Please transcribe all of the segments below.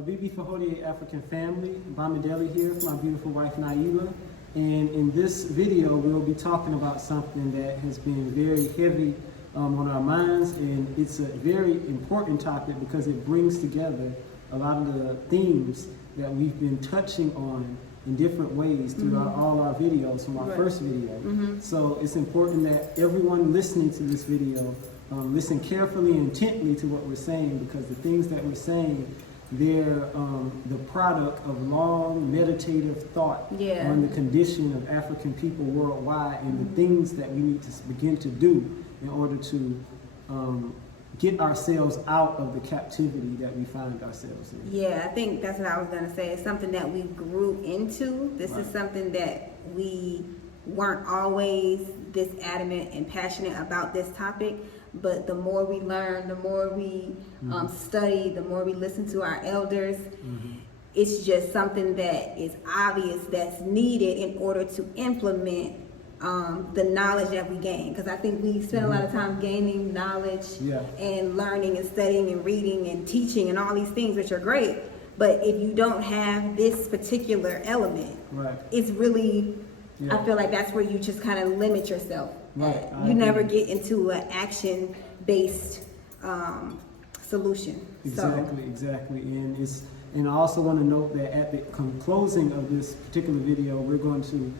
Bibi Fahodie African family, Bamidele here for my beautiful wife Naila. And in this video, we'll be talking about something that has been very heavy on our minds, and it's a very important topic because it brings together a lot of the themes that we've been touching on in different ways throughout all our videos from our first video. So it's important that everyone listening to this video listen carefully and intently to what we're saying, because the things that we're saying, they're the product of long meditative thought on the condition of African people worldwide and the things that we need to begin to do in order to get ourselves out of the captivity that we find ourselves in. Yeah, I think that's what I was going to say. It's something that we grew into. This is something that we weren't always this adamant and passionate about this topic. But the more we learn, the more we study, the more we listen to our elders, it's just something that is obvious that's needed in order to implement the knowledge that we gain. Because I think we spend a lot of time gaining knowledge and learning and studying and reading and teaching and all these things, which are great. But if you don't have this particular element, it's really, I feel like that's where you just kind of limit yourself. You never get into an action-based solution. Exactly. And I also want to note that at the closing of this particular video, we're going to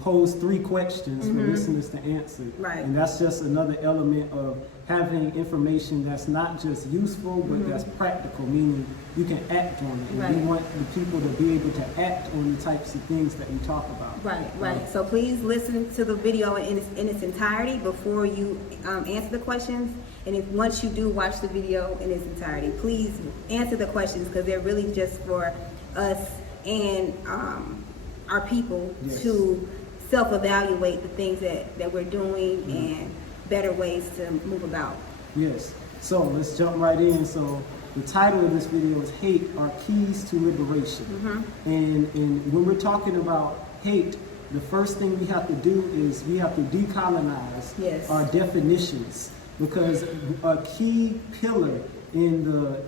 pose 3 questions for listeners to answer. And that's just another element of having information that's not just useful, but that's practical, meaning you can act on it. And we want the people to be able to act on the types of things that we talk about. So please listen to the video in its entirety before you answer the questions. And if once you do watch the video in its entirety, please answer the questions, because they're really just for us and our people to self-evaluate the things that we're doing and better ways to move about. So let's jump right in. So the title of this video is Hate, Our Keys to Liberation. And when we're talking about hate, the first thing we have to do is we have to decolonize our definitions, because a key pillar in the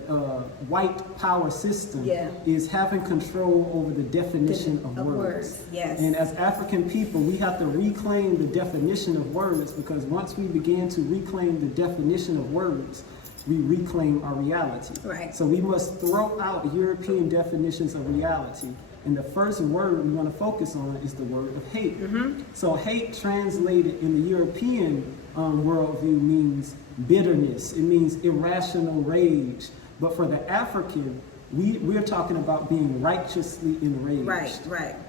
white power system is having control over the definition of words. And as African people, we have to reclaim the definition of words, because once we begin to reclaim the definition of words, we reclaim our reality. So we must throw out European definitions of reality. And the first word we want to focus on is the word of hate. So hate, translated in the European worldview, means bitterness. It means irrational rage. But for the African, we're talking about being righteously enraged.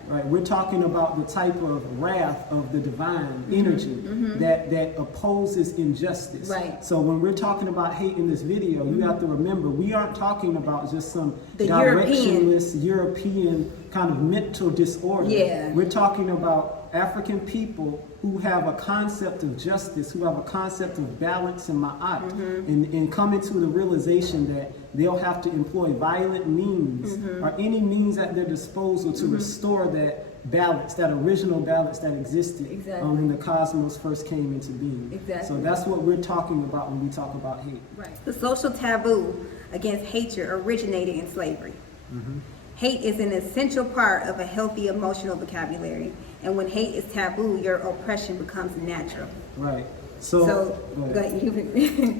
We're talking about the type of wrath of the divine energy that opposes injustice. So when we're talking about hate in this video, you have to remember, we aren't talking about just some directionless European kind of mental disorder. We're talking about African people who have a concept of justice, who have a concept of balance and ma'at, and coming to the realization that they'll have to employ violent means or any means at their disposal to restore that balance, that original balance that existed when the cosmos first came into being. So that's what we're talking about when we talk about hate. The social taboo against hatred originated in slavery. Hate is an essential part of a healthy emotional vocabulary. And when hate is taboo, your oppression becomes natural. So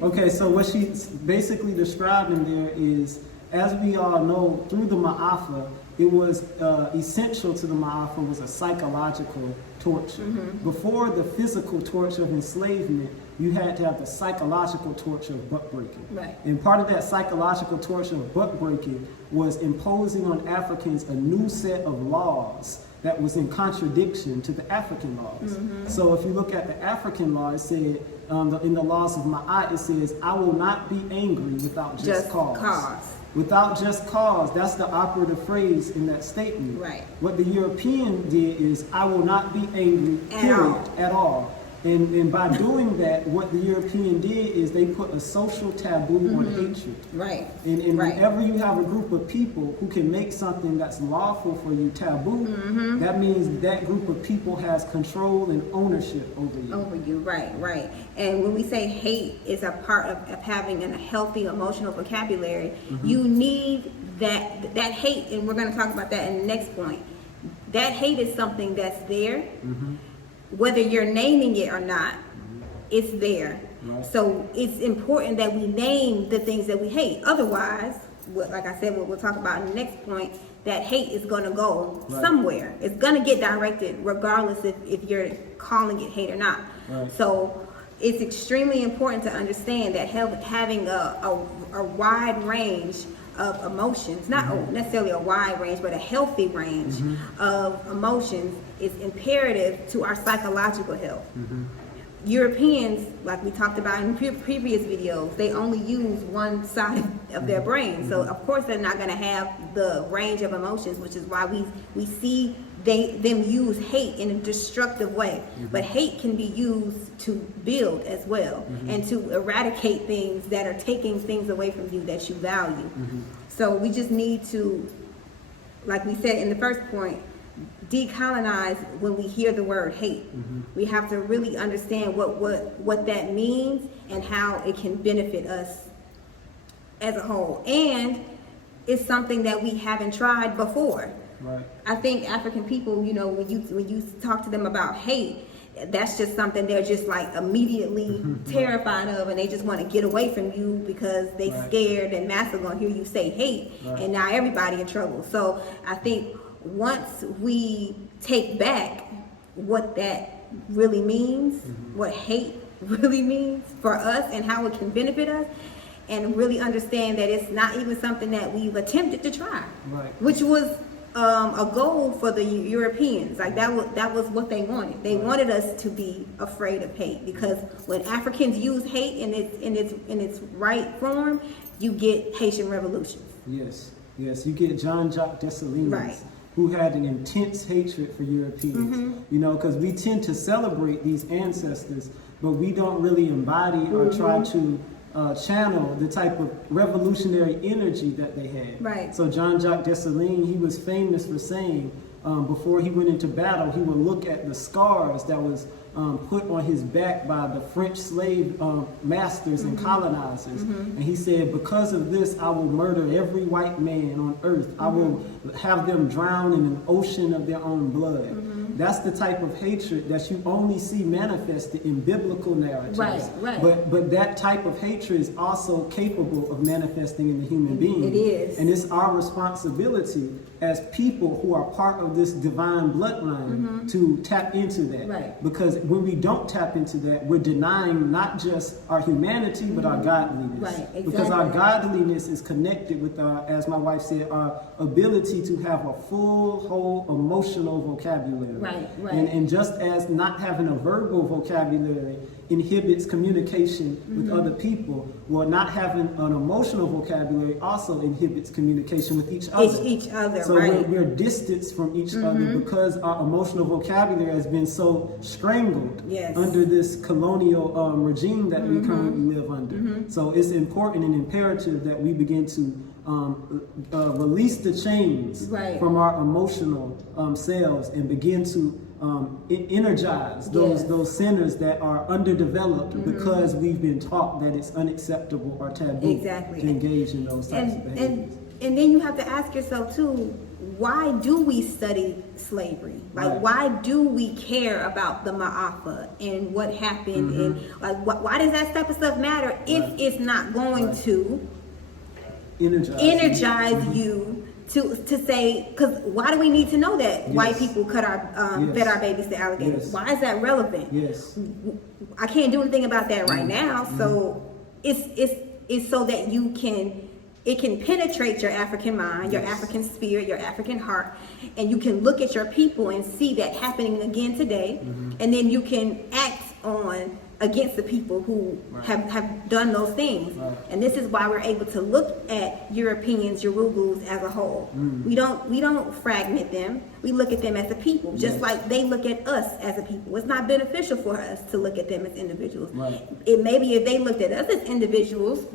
okay, so what she's basically describing there is, as we all know, through the Ma'afa, it was essential to the Ma'afa was a psychological torture. Before the physical torture of enslavement, you had to have the psychological torture of buck breaking. And part of that psychological torture of buck breaking was imposing on Africans a new set of laws that was in contradiction to the African laws. So if you look at the African law, it said, in the laws of Ma'at, it says, I will not be angry without just cause. Without just cause, that's the operative phrase in that statement. What the European did is, I will not be angry, period, at all. And by doing that, what the European did is they put a social taboo on hatred. And whenever you have a group of people who can make something that's lawful for you taboo, that means that group of people has control and ownership over you. And when we say hate is a part of having a healthy emotional vocabulary, you need that hate, and we're going to talk about that in the next point. That hate is something that's there, whether you're naming it or not. It's there. Right. So it's important that we name the things that we hate. Otherwise, like I said, what we'll talk about in the next point, that hate is going to go somewhere. It's going to get directed regardless if you're calling it hate or not. Right. So it's extremely important to understand that having a wide range of emotions, not necessarily a wide range, but a healthy range of emotions is imperative to our psychological health. Europeans, like we talked about in previous videos, they only use one side of their brain. So of course they're not going to have the range of emotions, which is why we see them use hate in a destructive way. But hate can be used to build as well, and to eradicate things that are taking things away from you that you value. So we just need to, like we said in the first point, decolonize when we hear the word hate. We have to really understand what that means and how it can benefit us as a whole. And it's something that we haven't tried before. Right. I think African people, you know, when you talk to them about hate, that's just something they're just like immediately terrified of, and they just want to get away from you because they scared and master gonna hear you say hate, and now everybody in trouble. So I think once we take back what that really means, what hate really means for us and how it can benefit us, and really understand that it's not even something that we've attempted to try, which was a goal for the Europeans. Like that was what they wanted. They wanted us to be afraid of hate, because when Africans use hate in its right form, you get Haitian revolutions. Yes, you get Jean-Jacques Dessalines, who had an intense hatred for Europeans. You know, because we tend to celebrate these ancestors, but we don't really embody or try to channel the type of revolutionary energy that they had. Right. So Jean-Jacques Dessalines, he was famous for saying, before he went into battle, he would look at the scars that was put on his back by the French slave masters and colonizers. And he said, because of this, I will murder every white man on earth. I will have them drown in an ocean of their own blood. That's the type of hatred that you only see manifested in biblical narratives. Right. But that type of hatred is also capable of manifesting in the human being. It is. And it's our responsibility as people who are part of this divine bloodline to tap into that. Right. Because when we don't tap into that, we're denying not just our humanity, but our godliness. Right, exactly. Because our godliness is connected with our, as my wife said, our ability to have a full, whole emotional vocabulary. Right. And just as not having a verbal vocabulary inhibits communication with other people, well, not having an emotional vocabulary also inhibits communication with each other. So we're distanced from each other because our emotional vocabulary has been so strangled under this colonial regime that we currently live under. So it's important and imperative that we begin to release the chains from our emotional selves and begin to energize those centers that are underdeveloped because we've been taught that it's unacceptable or taboo to engage in those types of behaviors. And then you have to ask yourself too, why do we study slavery? Like, why do we care about the Ma'afa and what happened? And like, why does that type of stuff matter if it's not going to energize you to say, because why do we need to know that white people fed our babies to alligators? Why is that relevant? I can't do anything about that right now. So it's so that it can penetrate your African mind, your African spirit, your African heart, and you can look at your people and see that happening again today, and then you can act on against the people who have done those things. And this is why we're able to look at Europeans, Yorugus as a whole. We don't fragment them. We look at them as a people, just like they look at us as a people. It's not beneficial for us to look at them as individuals. It maybe if they looked at us as individuals,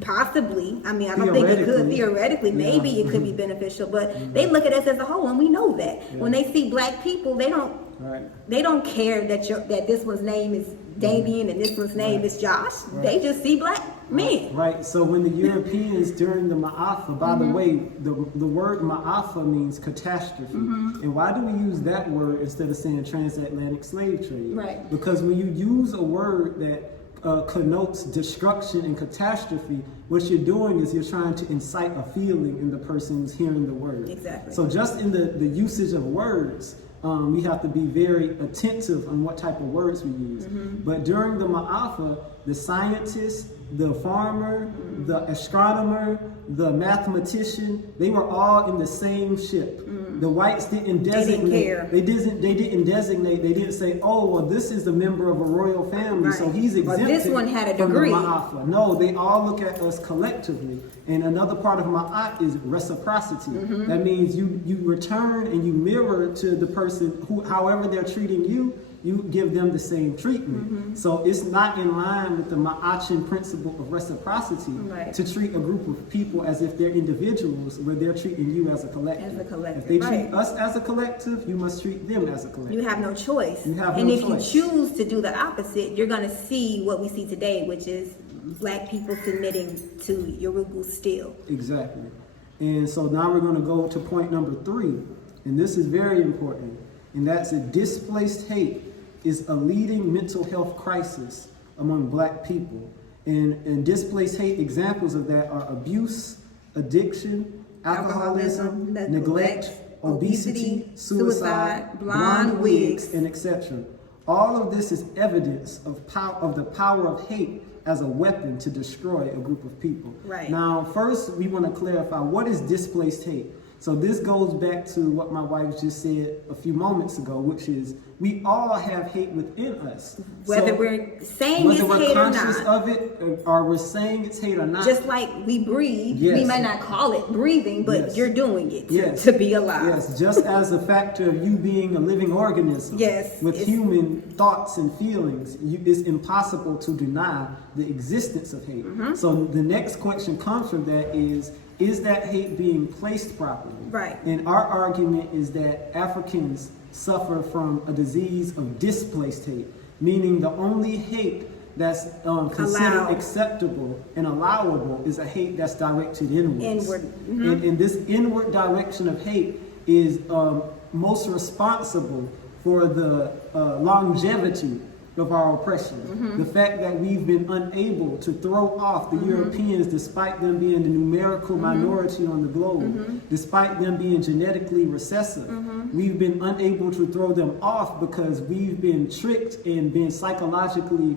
possibly, I mean, I don't think it could theoretically, maybe it could be beneficial, but they look at us as a whole, and we know that. When they see black people, they don't care that this one's name is Damien and this one's name is Josh. They just see black men. Right. So when the Europeans during the Ma'afa, by the way, the word Ma'afa means catastrophe. And why do we use that word instead of saying transatlantic slave trade? Right. Because when you use a word that connotes destruction and catastrophe, what you're doing is you're trying to incite a feeling in the person who's hearing the word. Exactly. So just in the usage of words, we have to be very attentive on what type of words we use. But during the Ma'afa, the scientist, the farmer, the astronomer, the mathematician, they were all in the same ship. The whites didn't designate. They didn't designate. They didn't say, "Oh, well, this is a member of a royal family, so he's exempted." Or this one had a from degree. The Ma'afa. No, they all look at us collectively. And another part of Ma'at is reciprocity. That means you return and you mirror to the person who, however they're treating you, you give them the same treatment. So it's not in line with the Ma'achian principle of reciprocity to treat a group of people as if they're individuals, where they're treating you as a collective. As a collective, if they treat us as a collective, you must treat them as a collective. You have no choice. You have and no if choice. you choose to do the opposite, you're going to see what we see today, which is black people submitting to Yoruba still. Exactly. And so now we're going to go to point number 3, and this is very important, and that's that displaced hate is a leading mental health crisis among black people. And displaced hate examples of that are abuse, addiction, alcoholism, neglect, obesity, suicide, blonde wigs, and etc. All of this is evidence of the power of hate as a weapon to destroy a group of people. Right. Now, first, we want to clarify, what is displaced hate? So this goes back to what my wife just said a few moments ago, which is we all have hate within us. Whether we're saying it's hate or Whether we're conscious not. of it or we're saying it's hate or not. Just like we breathe, we might not call it breathing, but you're doing it to be alive. Yes, just as a factor of you being a living organism with human thoughts and feelings, it's impossible to deny the existence of hate. So the next question comes from that is that hate being placed properly? Right. And our argument is that Africans suffer from a disease of displaced hate, meaning the only hate that's considered acceptable and allowable is a hate that's directed inwards. And this inward direction of hate is most responsible for the longevity of our oppression. The fact that we've been unable to throw off the Europeans, despite them being the numerical minority on the globe, despite them being genetically recessive, we've been unable to throw them off because we've been tricked and been psychologically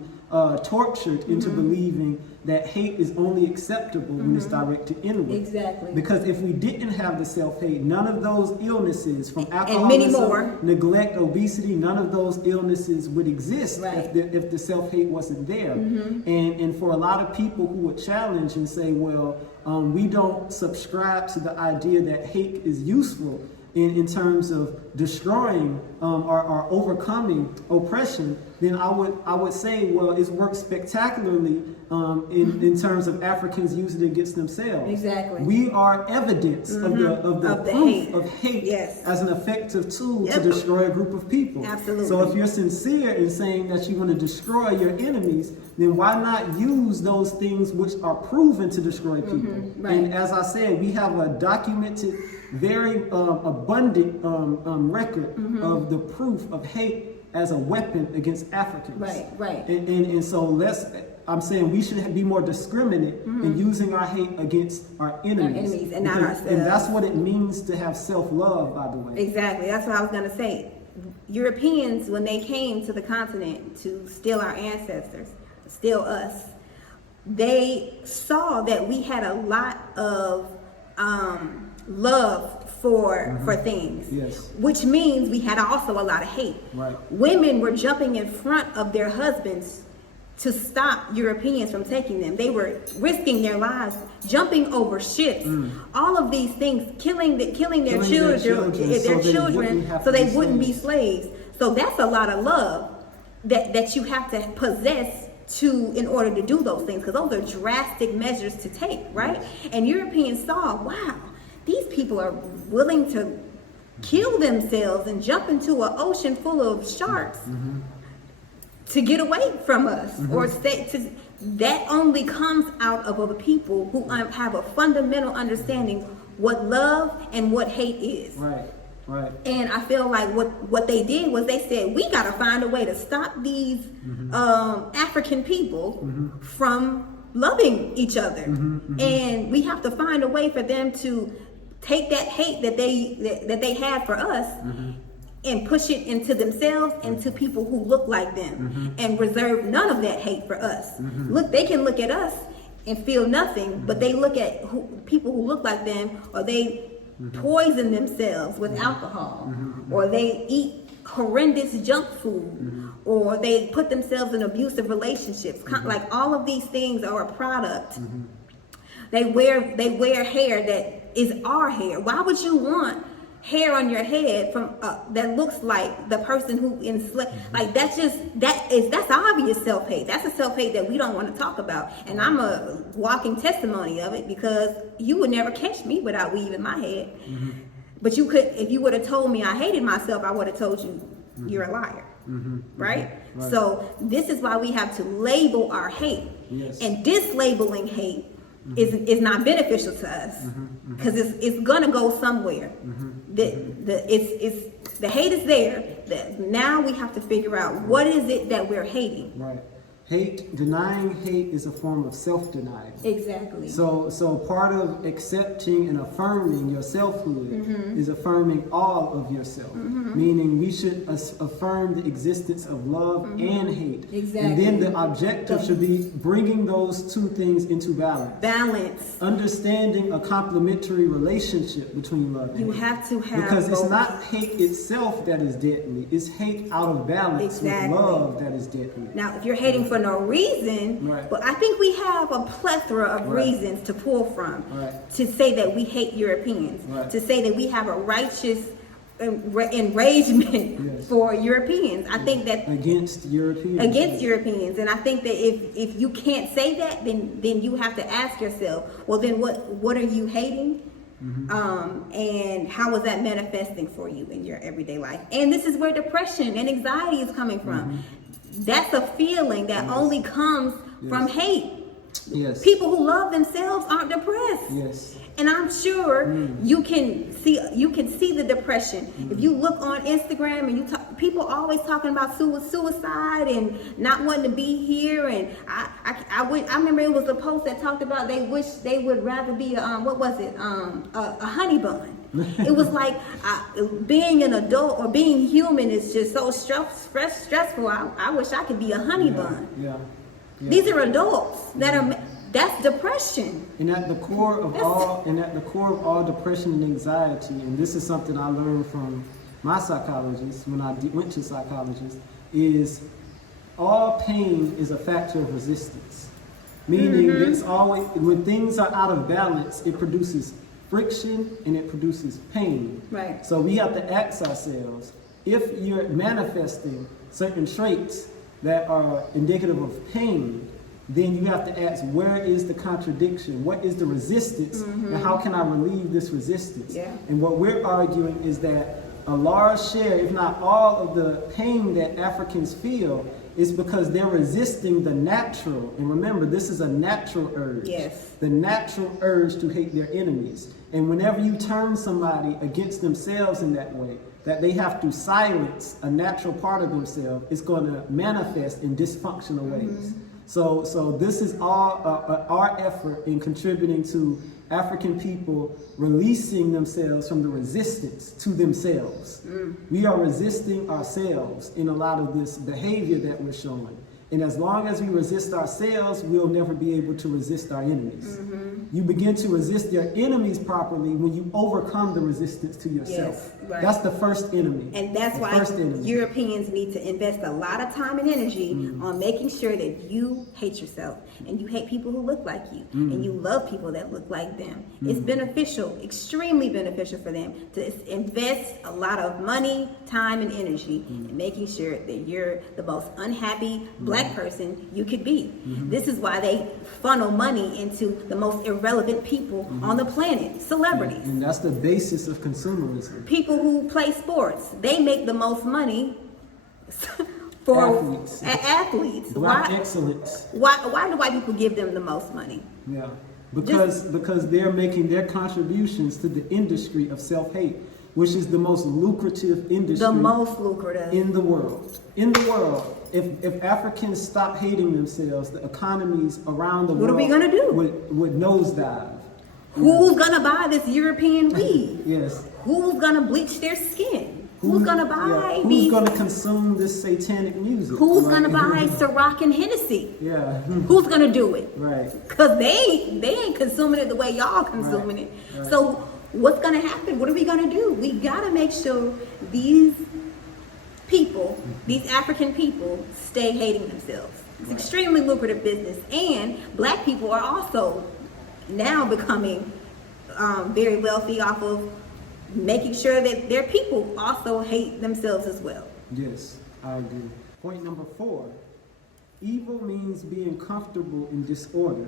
tortured into believing that hate is only acceptable when it's directed inward. Exactly. Because if we didn't have the self-hate, none of those illnesses from alcoholism, neglect, obesity, none of those illnesses would exist if the self-hate wasn't there. And for a lot of people who would challenge and say, well, we don't subscribe to the idea that hate is useful in terms of destroying or overcoming oppression, then I would say, well, it's worked spectacularly in terms of Africans using it against themselves. Exactly. We are evidence of the proof of hate as an effective tool to destroy a group of people. Absolutely. So if you're sincere in saying that you want to destroy your enemies, then why not use those things which are proven to destroy people? And as I said, we have a documented, very abundant record of the proof of hate as a weapon against Africans. And so I'm saying we should be more discriminate in using our hate against our enemies and not ourselves. And that's what it means to have self-love, by the way. Exactly. That's what I was going to say. Europeans, when they came to the continent to steal our ancestors, steal us, they saw that we had a lot of love for things, which means we had also a lot of hate. Women were jumping in front of their husbands to stop Europeans from taking them. They were risking their lives, jumping over ships, all of these things, killing their children so they wouldn't be slaves. So that's a lot of love that you have to possess in order to do those things, because those are drastic measures to take, right? And Europeans saw, wow, these people are willing to kill themselves and jump into an ocean full of sharks to get away from us, or that only comes out of a people who have a fundamental understanding what love and what hate is. Right. Right. And I feel like what they did was they said, we got to find a way to stop these African people from loving each other. And we have to find a way for them to take that hate that they had for us and push it into themselves and to people who look like them, and reserve none of that hate for us. Look, they can look at us and feel nothing, but they look at people who look like them, or they poison themselves with alcohol, or they eat horrendous junk food, or they put themselves in abusive relationships. Like, all of these things are a product. They wear hair that is our hair. Why would you want hair on your head from that looks like the person who enslaved? Like, that's obvious self-hate. That's a self-hate that we don't want to talk about. And I'm a walking testimony of it, because you would never catch me without weaving my head. But you could, if you would have told me I hated myself, I would have told you you're a liar. Right? So this is why we have to label our hate. And dislabeling hate is not beneficial to us, because it's gonna go somewhere. The hate is there. Now we have to figure out what is it that we're hating. Right. Denying hate is a form of self-denial. Exactly. So part of accepting and affirming your selfhood is affirming all of yourself. Meaning we should affirm the existence of love and hate. Exactly. And then the objective should be bringing those two things into balance. Understanding a complementary relationship between love and hate. You have to have Because it's both. Not hate itself that is deadly. It's hate out of balance with love that is deadly. Now, if you're hating for no reason, but I think we have a plethora of reasons to pull from to say that we hate Europeans, to say that we have a righteous enragement for Europeans. I think that against Europeans, and I think that if you can't say that, then you have to ask yourself, well, then what are you hating? And how is that manifesting for you in your everyday life? And this is where depression and anxiety is coming from. That's a feeling that only comes from hate. People who love themselves aren't depressed. And I'm sure you can see the depression. If you look on Instagram and people always talking about suicide and not wanting to be here. And I remember it was a post that talked about they wish they would rather be a honey bun. It was like being an adult or being human is just so stressful. I wish I could be a honey bun. These are adults that's depression. And at the core of all depression and anxiety, and this is something I learned from my psychologist when I went to psychologists, is all pain is a factor of resistance. Meaning it's always, when things are out of balance, it produces friction and it produces pain. So we have to ask ourselves, if you're manifesting certain traits that are indicative of pain, then you have to ask, where is the contradiction? What is the resistance? And how can I relieve this resistance? And what we're arguing is that a large share, if not all, of the pain that Africans feel is because they're resisting the natural. And remember, this is a natural urge. The natural urge to hate their enemies. And whenever you turn somebody against themselves in that way, that they have to silence a natural part of themselves, it's going to manifest in dysfunctional ways. So this is all our effort in contributing to African people releasing themselves from the resistance to themselves. We are resisting ourselves in a lot of this behavior that we're showing. And as long as we resist ourselves, we'll never be able to resist our enemies. You begin to resist your enemies properly when you overcome the resistance to yourself. That's the first enemy. And that's why Europeans need to invest a lot of time and energy on making sure that you hate yourself and you hate people who look like you and you love people that look like them. It's beneficial, extremely beneficial for them to invest a lot of money, time, and energy in making sure that you're the most unhappy black person you could be. This is why they funnel money into the most irrelevant people on the planet, celebrities. And that's the basis of consumerism. People who play sports, they make the most money for athletes. athletes. Black Why? excellence. Why do white people give them the most money? Yeah, because they're making their contributions to the industry of self-hate, which is the most lucrative industry The most lucrative. in the world. In the world, if Africans stop hating themselves, the economies around the What are world we gonna do? would nosedive. Who's gonna buy this European weed? Yes. Who's gonna bleach their skin? Who's gonna buy Who's these? gonna consume this satanic music? Who's Like- gonna buy Ciroc and Hennessy? Yeah. Who's gonna do it? Right. Cause they ain't consuming it the way y'all consuming it. Right. So what's gonna happen? What are we gonna do? We gotta make sure these people, these African people, stay hating themselves. It's Right. extremely lucrative business, and black people are also now becoming very wealthy off of making sure that their people also hate themselves as well. Yes, I agree. Point number 4. Evil means being comfortable in disorder.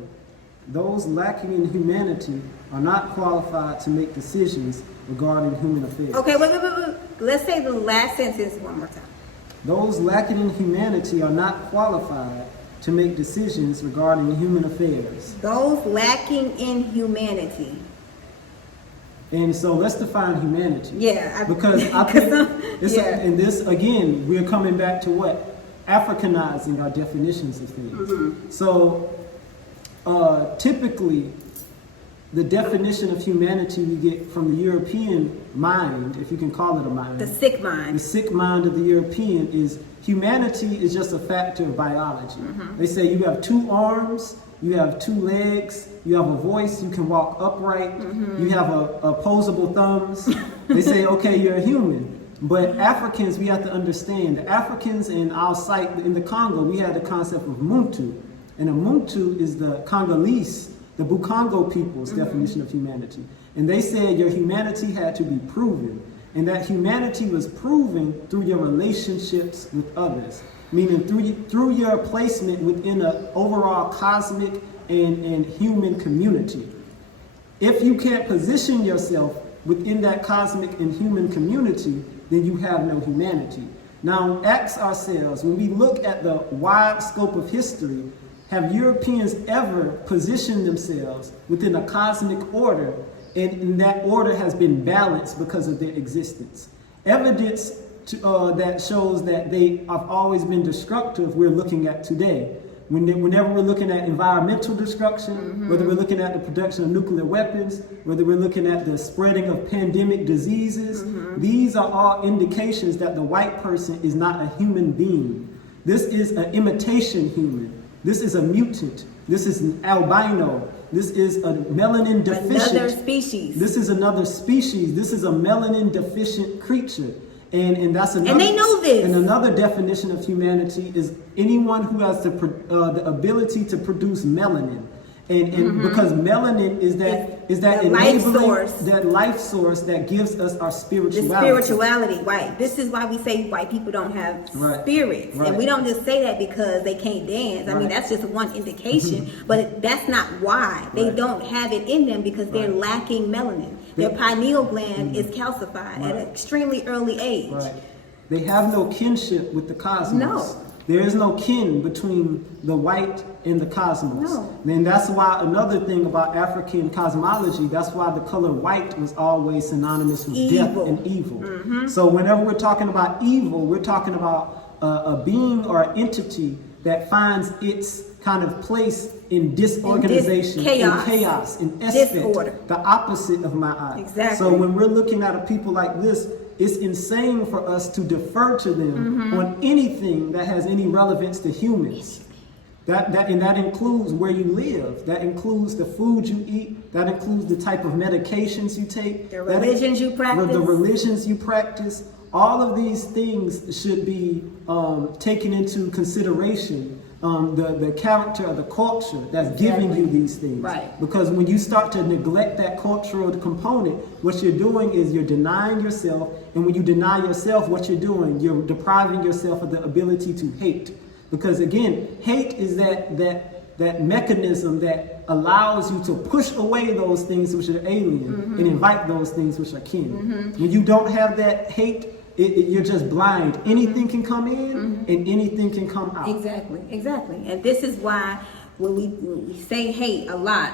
Those lacking in humanity are not qualified to make decisions regarding human affairs. Okay, wait. Let's say the last sentence one more time. Those lacking in humanity are not qualified to make decisions regarding human affairs. Those lacking in humanity. And so let's define humanity. Yeah, Because I think it's yeah. and this again, we're coming back to what? Africanizing our definitions of things. Mm-hmm. So typically the definition of humanity we get from the European mind, if you can call it a mind. The sick The mind. sick mind of the European is humanity is just a factor of biology. Mm-hmm. They say you have 2 arms, you have 2 legs, you have a voice, you can walk upright, Mm-hmm. you have opposable thumbs. They say, okay, you're a human. But Africans, we have to understand, the Africans in our site in the Congo, we had the concept of Muntu. And a Muntu is the Congolese, the Bukongo people's definition of humanity. And they said your humanity had to be proven. And that humanity was proven through your relationships with others. Meaning through your placement within an overall cosmic and human community. If you can't position yourself within that cosmic and human community, then you have no humanity. Now, ask ourselves, when we look at the wide scope of history, have Europeans ever positioned themselves within a cosmic order and that order has been balanced because of their existence? Evidence that shows that they have always been destructive we're looking at today. Whenever we're looking at environmental destruction, whether we're looking at the production of nuclear weapons, whether we're looking at the spreading of pandemic diseases, these are all indications that the white person is not a human being. This is an imitation human. This is a mutant. This is an albino. This is a melanin deficient. Another species. This is another species. This is a melanin deficient creature. And that's another. And they know this. And another definition of humanity is anyone who has the ability to produce melanin. And because melanin is that the life enabling, source. that life source that gives us our The spirituality. spirituality, right. This is why we say white people don't have Right. spirits. Right. And we don't just say that because they can't dance. I mean, Right. that's just one indication. But that's not why. They Right. don't have it in them because they're Right. lacking melanin. Their pineal gland is calcified at an Right. extremely early age. Right. They have no kinship with the cosmos. No. There is no kin between the white and the cosmos. No. And that's why another thing about African cosmology, that's why the color white was always synonymous with death Evil. and evil. So whenever we're talking about evil, we're talking about a being or an entity that finds its kind of place in disorganization, chaos. in aspect, Disorder. the opposite of Ma'at. Exactly. So when we're looking at a people like this, it's insane for us to defer to them on anything that has any relevance to humans. That includes where you live. That includes the food you eat. That includes the type of medications you take. The religions you practice. The religions you practice. All of these things should be taken into consideration. The character of the culture that's giving you these things. Right. Because when you start to neglect that cultural component, what you're doing is you're denying yourself. And when you deny yourself, what you're doing, you're depriving yourself of the ability to hate. Because again, hate is that mechanism that allows you to push away those things which are alien and invite those things which are kin. When you don't have that hate, you're just blind. Anything can come in and anything can come out. Exactly. And this is why when we say hate a lot,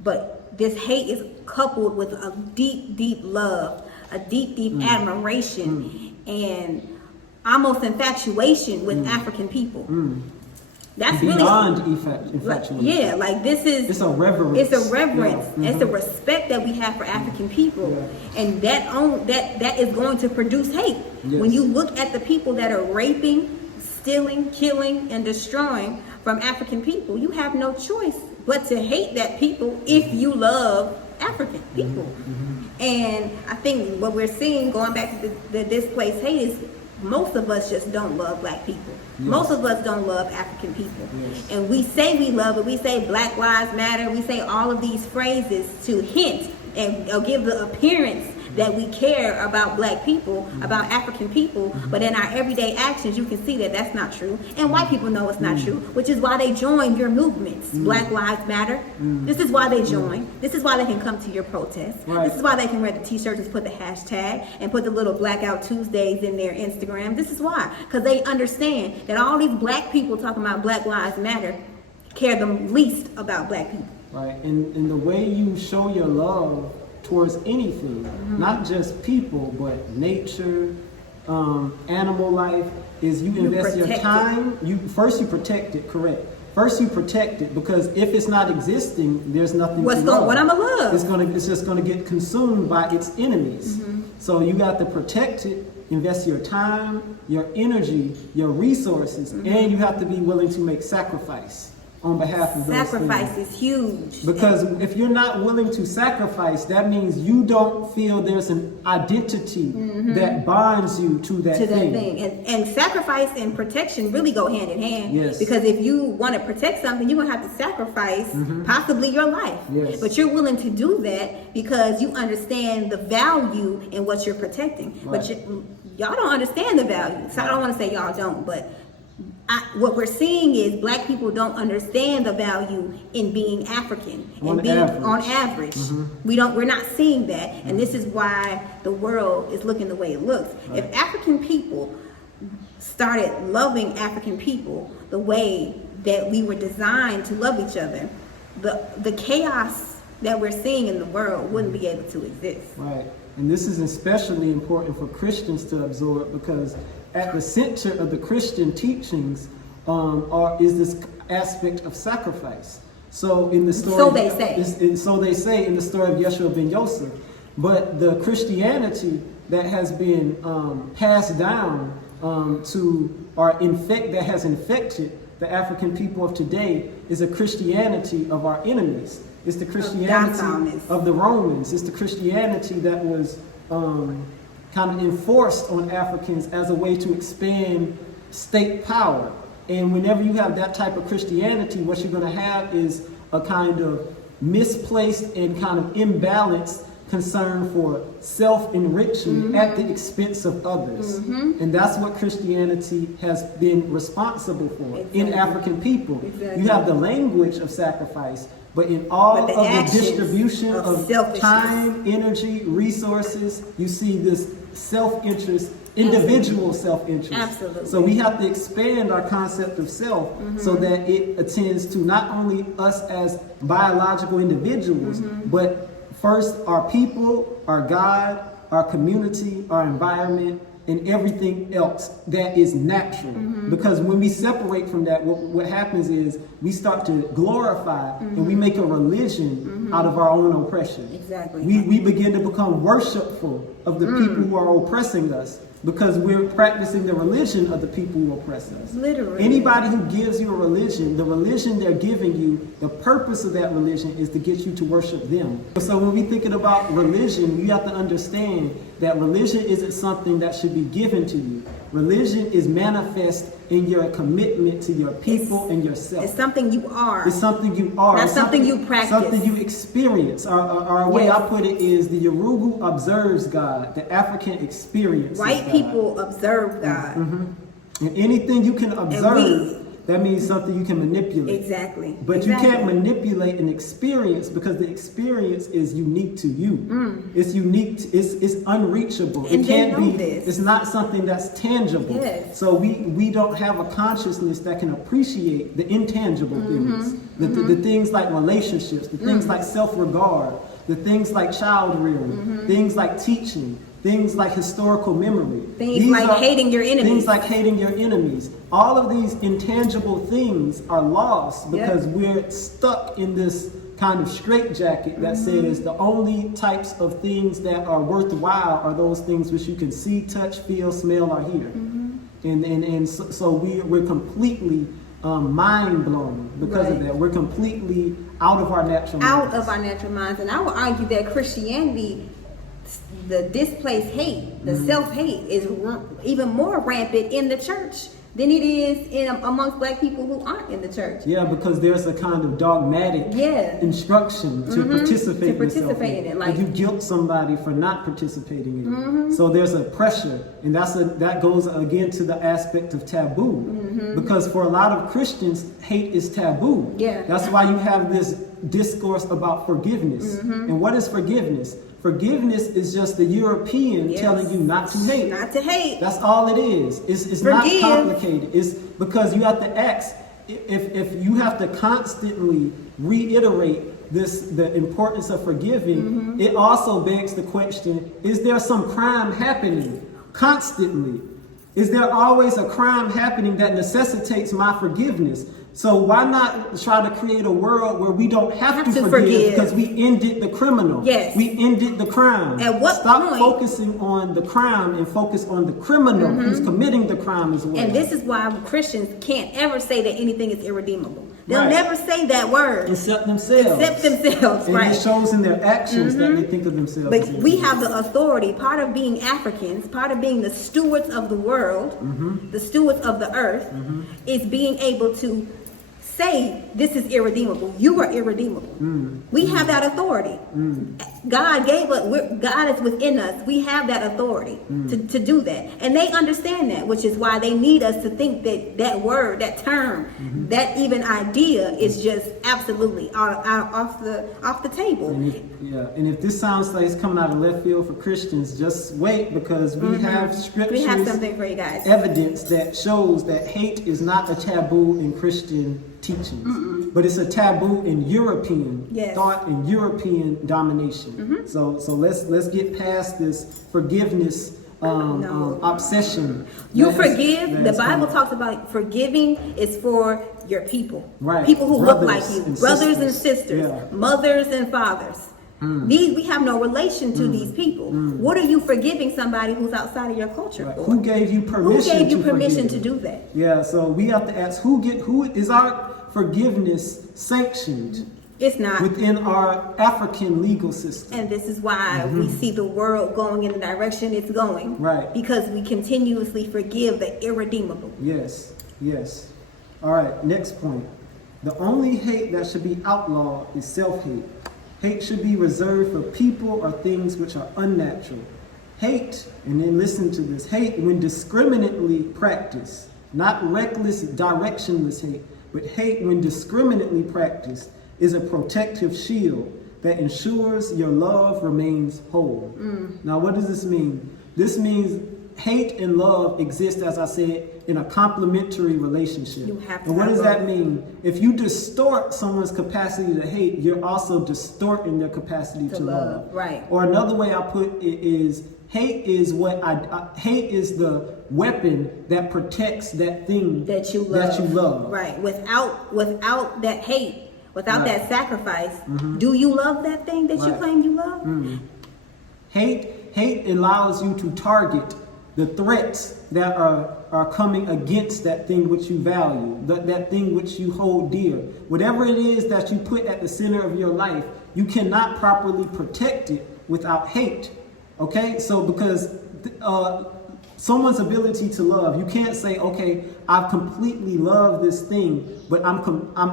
but this hate is coupled with a deep love, a deep admiration, and almost infatuation with African people. That's beyond really infatuation. like this is, it's a reverence. It's a reverence. It's a respect that we have for African people, and that is going to produce hate. When you look at the people that are raping, stealing, killing, and destroying from African people, you have no choice but to hate that people if you love African people. And I think what we're seeing, going back to the displaced hate, is most of us just don't love black people. Most of us don't love African people. And we say we love it. We say Black Lives Matter. We say all of these phrases to hint and give the appearance that we care about black people, about African people, but in our everyday actions, you can see that that's not true. And white people know it's not true, which is why they join your movements. Black Lives Matter. This is why they join. This is why they can come to your protests. This is why they can wear the t-shirts and put the hashtag and put the little Blackout Tuesdays in their Instagram. This is why, because they understand that all these black people talking about Black Lives Matter care the least about black people. Right, and the way you show your love towards anything, not just people, but nature, animal life, is you invest your time. You protect it, correct. First you protect it, because if it's not existing, there's nothing to love. What I'ma love? It's just gonna get consumed by its enemies. So you got to protect it, invest your time, your energy, your resources, and you have to be willing to make sacrifice on behalf of those Sacrifice things. is huge. Because if you're not willing to sacrifice, that means you don't feel there's an identity that bonds you to that thing. And sacrifice and protection really go hand in hand. Yes. Because if you want to protect something, you're going to have to sacrifice possibly your life. Yes. But you're willing to do that because you understand the value in what you're protecting. Right. But y'all don't understand the value. So I don't want to say y'all don't, but what we're seeing is black people don't understand the value in being African and being on average. We're not seeing that, and this is why the world is looking the way it looks. If African people started loving African people the way that we were designed to love each other, the chaos that we're seeing in the world wouldn't be able to exist. Right, and this is especially important for Christians to absorb, because at the center of the Christian teachings is this aspect of sacrifice. So in the story, so they say in the story of Yeshua ben Yosef. But the Christianity that has been passed down that has infected the African people of today is a Christianity of our enemies. It's the Christianity of the Romans. It's the Christianity that was kind of enforced on Africans as a way to expand state power. And whenever you have that type of Christianity, what you're going to have is a kind of misplaced and kind of imbalanced concern for self-enriching at the expense of others. And that's what Christianity has been responsible for in African people. You have the language of sacrifice, but in all of the distribution of time, energy, resources, you see this self-interest, individual self-interest. Absolutely. So we have to expand our concept of self so that it attends to not only us as biological individuals, but first our people, our God, our community, our environment, and everything else that is natural. Because when we separate from that, what happens is we start to glorify and we make a religion out of our own oppression. Exactly. We begin to become worshipful of the people who are oppressing us, because we're practicing the religion of the people who oppress us. Literally. Anybody who gives you a religion, the religion they're giving you, the purpose of that religion is to get you to worship them. So when we're thinking about religion, you have to understand that religion isn't something that should be given to you. Religion is manifest in your commitment to your people and yourself. It's something you are. It's something you are. Not something you practice. Something you experience. Our way I put it is the Yoruba observes God. The African experiences White God. people observe God. And anything you can observe That means something you can manipulate. Exactly. But you can't manipulate an experience because the experience is unique to you. It's unique. It's unreachable. And it can't be. this. It's not something that's tangible. Yes. So we don't have a consciousness that can appreciate the intangible things, the things like relationships, the things like self-regard, the things like child rearing, things like teaching. Things like historical memory. Things like hating your enemies. Things like hating your enemies. All of these intangible things are lost because we're stuck in this kind of straitjacket that says the only types of things that are worthwhile are those things which you can see, touch, feel, smell, or hear. And so we're completely mind blown because of that. We're completely out of our natural minds. Out of our natural minds. And I would argue that Christianity, the displaced hate, the self-hate is even more rampant in the church than it is amongst black people who aren't in the church. Yeah, because there's a kind of dogmatic instruction to participate in it. Like you guilt somebody for not participating in it. So there's a pressure, and that goes again to the aspect of taboo. Because for a lot of Christians, hate is taboo. Yeah. That's why you have this discourse about forgiveness. And what is forgiveness? Forgiveness is just the European telling you not to hate. Not to hate. That's all it is. It's not complicated. It's because you have to ask, if you have to constantly reiterate the importance of forgiving, it also begs the question, is there some crime happening constantly? Is there always a crime happening that necessitates my forgiveness? So why not try to create a world where we don't have to forgive because we ended the criminal. Yes. We ended the crime. At what Stop point? focusing on the crime and focus on the criminal who's committing the crime as well. And this is why Christians can't ever say that anything is irredeemable. They'll never say that word. Except themselves. And it shows in their actions that they think of themselves. But we have the authority, part of being Africans, part of being the stewards of the world, the stewards of the earth, is being able to say this is irredeemable. You are irredeemable. We have that authority. God gave us, God is within us. We have that authority to do that. And they understand that, which is why they need us to think that that word, that term, that even idea is just absolutely off the table. And if this sounds like it's coming out of left field for Christians, just wait, because we have scriptures, we have something for you guys. Evidence that shows that hate is not a taboo in Christian teachings, but it's a taboo in European thought and European domination. So let's get past this forgiveness obsession. Forgive. The Bible talks about forgiving is for your people, people who brothers look like you, brothers and sisters, mothers and fathers. We have no relation to these people. What are you forgiving somebody who's outside of your culture for? Who gave you permission? Who gave you permission to do that? Yeah, so we have to ask who is our forgiveness sanctioned? It's not within our African legal system. And this is why we see the world going in the direction it's going. Right. Because we continuously forgive the irredeemable. Yes. All right, next point. The only hate that should be outlawed is self-hate. Hate should be reserved for people or things which are unnatural. Hate, and then listen to this, hate when discriminately practiced, not reckless, directionless hate, but hate when discriminately practiced is a protective shield that ensures your love remains whole. Now, what does this mean? This means hate and love exist, as I said, in a complementary relationship. And what does that mean? If you distort someone's capacity to hate, you're also distorting their capacity to love. Right. Or another way I put it is, hate is hate is the weapon that protects that thing that you love. Right. Without that hate, without that sacrifice, do you love that thing that you claim you love? Hate allows you to target the threats that are coming against that thing which you value, that thing which you hold dear. Whatever it is that you put at the center of your life, you cannot properly protect it without hate. Okay? So because someone's ability to love, you can't say, okay, I've completely loved this thing, but I'm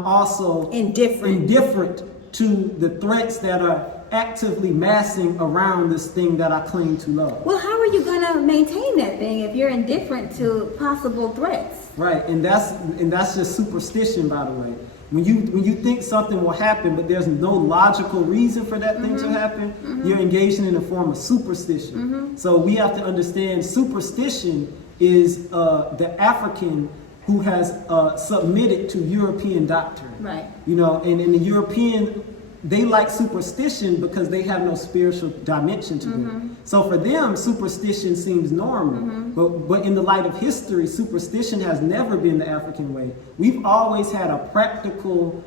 also indifferent to the threats that are actively massing around this thing that I claim to love. Well, how are you going to maintain that thing if you're indifferent to possible threats? Right, and that's just superstition, by the way. When you think something will happen, but there's no logical reason for that thing to happen, you're engaging in a form of superstition. So we have to understand superstition is the African who has submitted to European doctrine. Right. You know, and in the European, they like superstition because they have no spiritual dimension to them. So for them, superstition seems normal. But in the light of history, superstition has never been the African way. We've always had a practical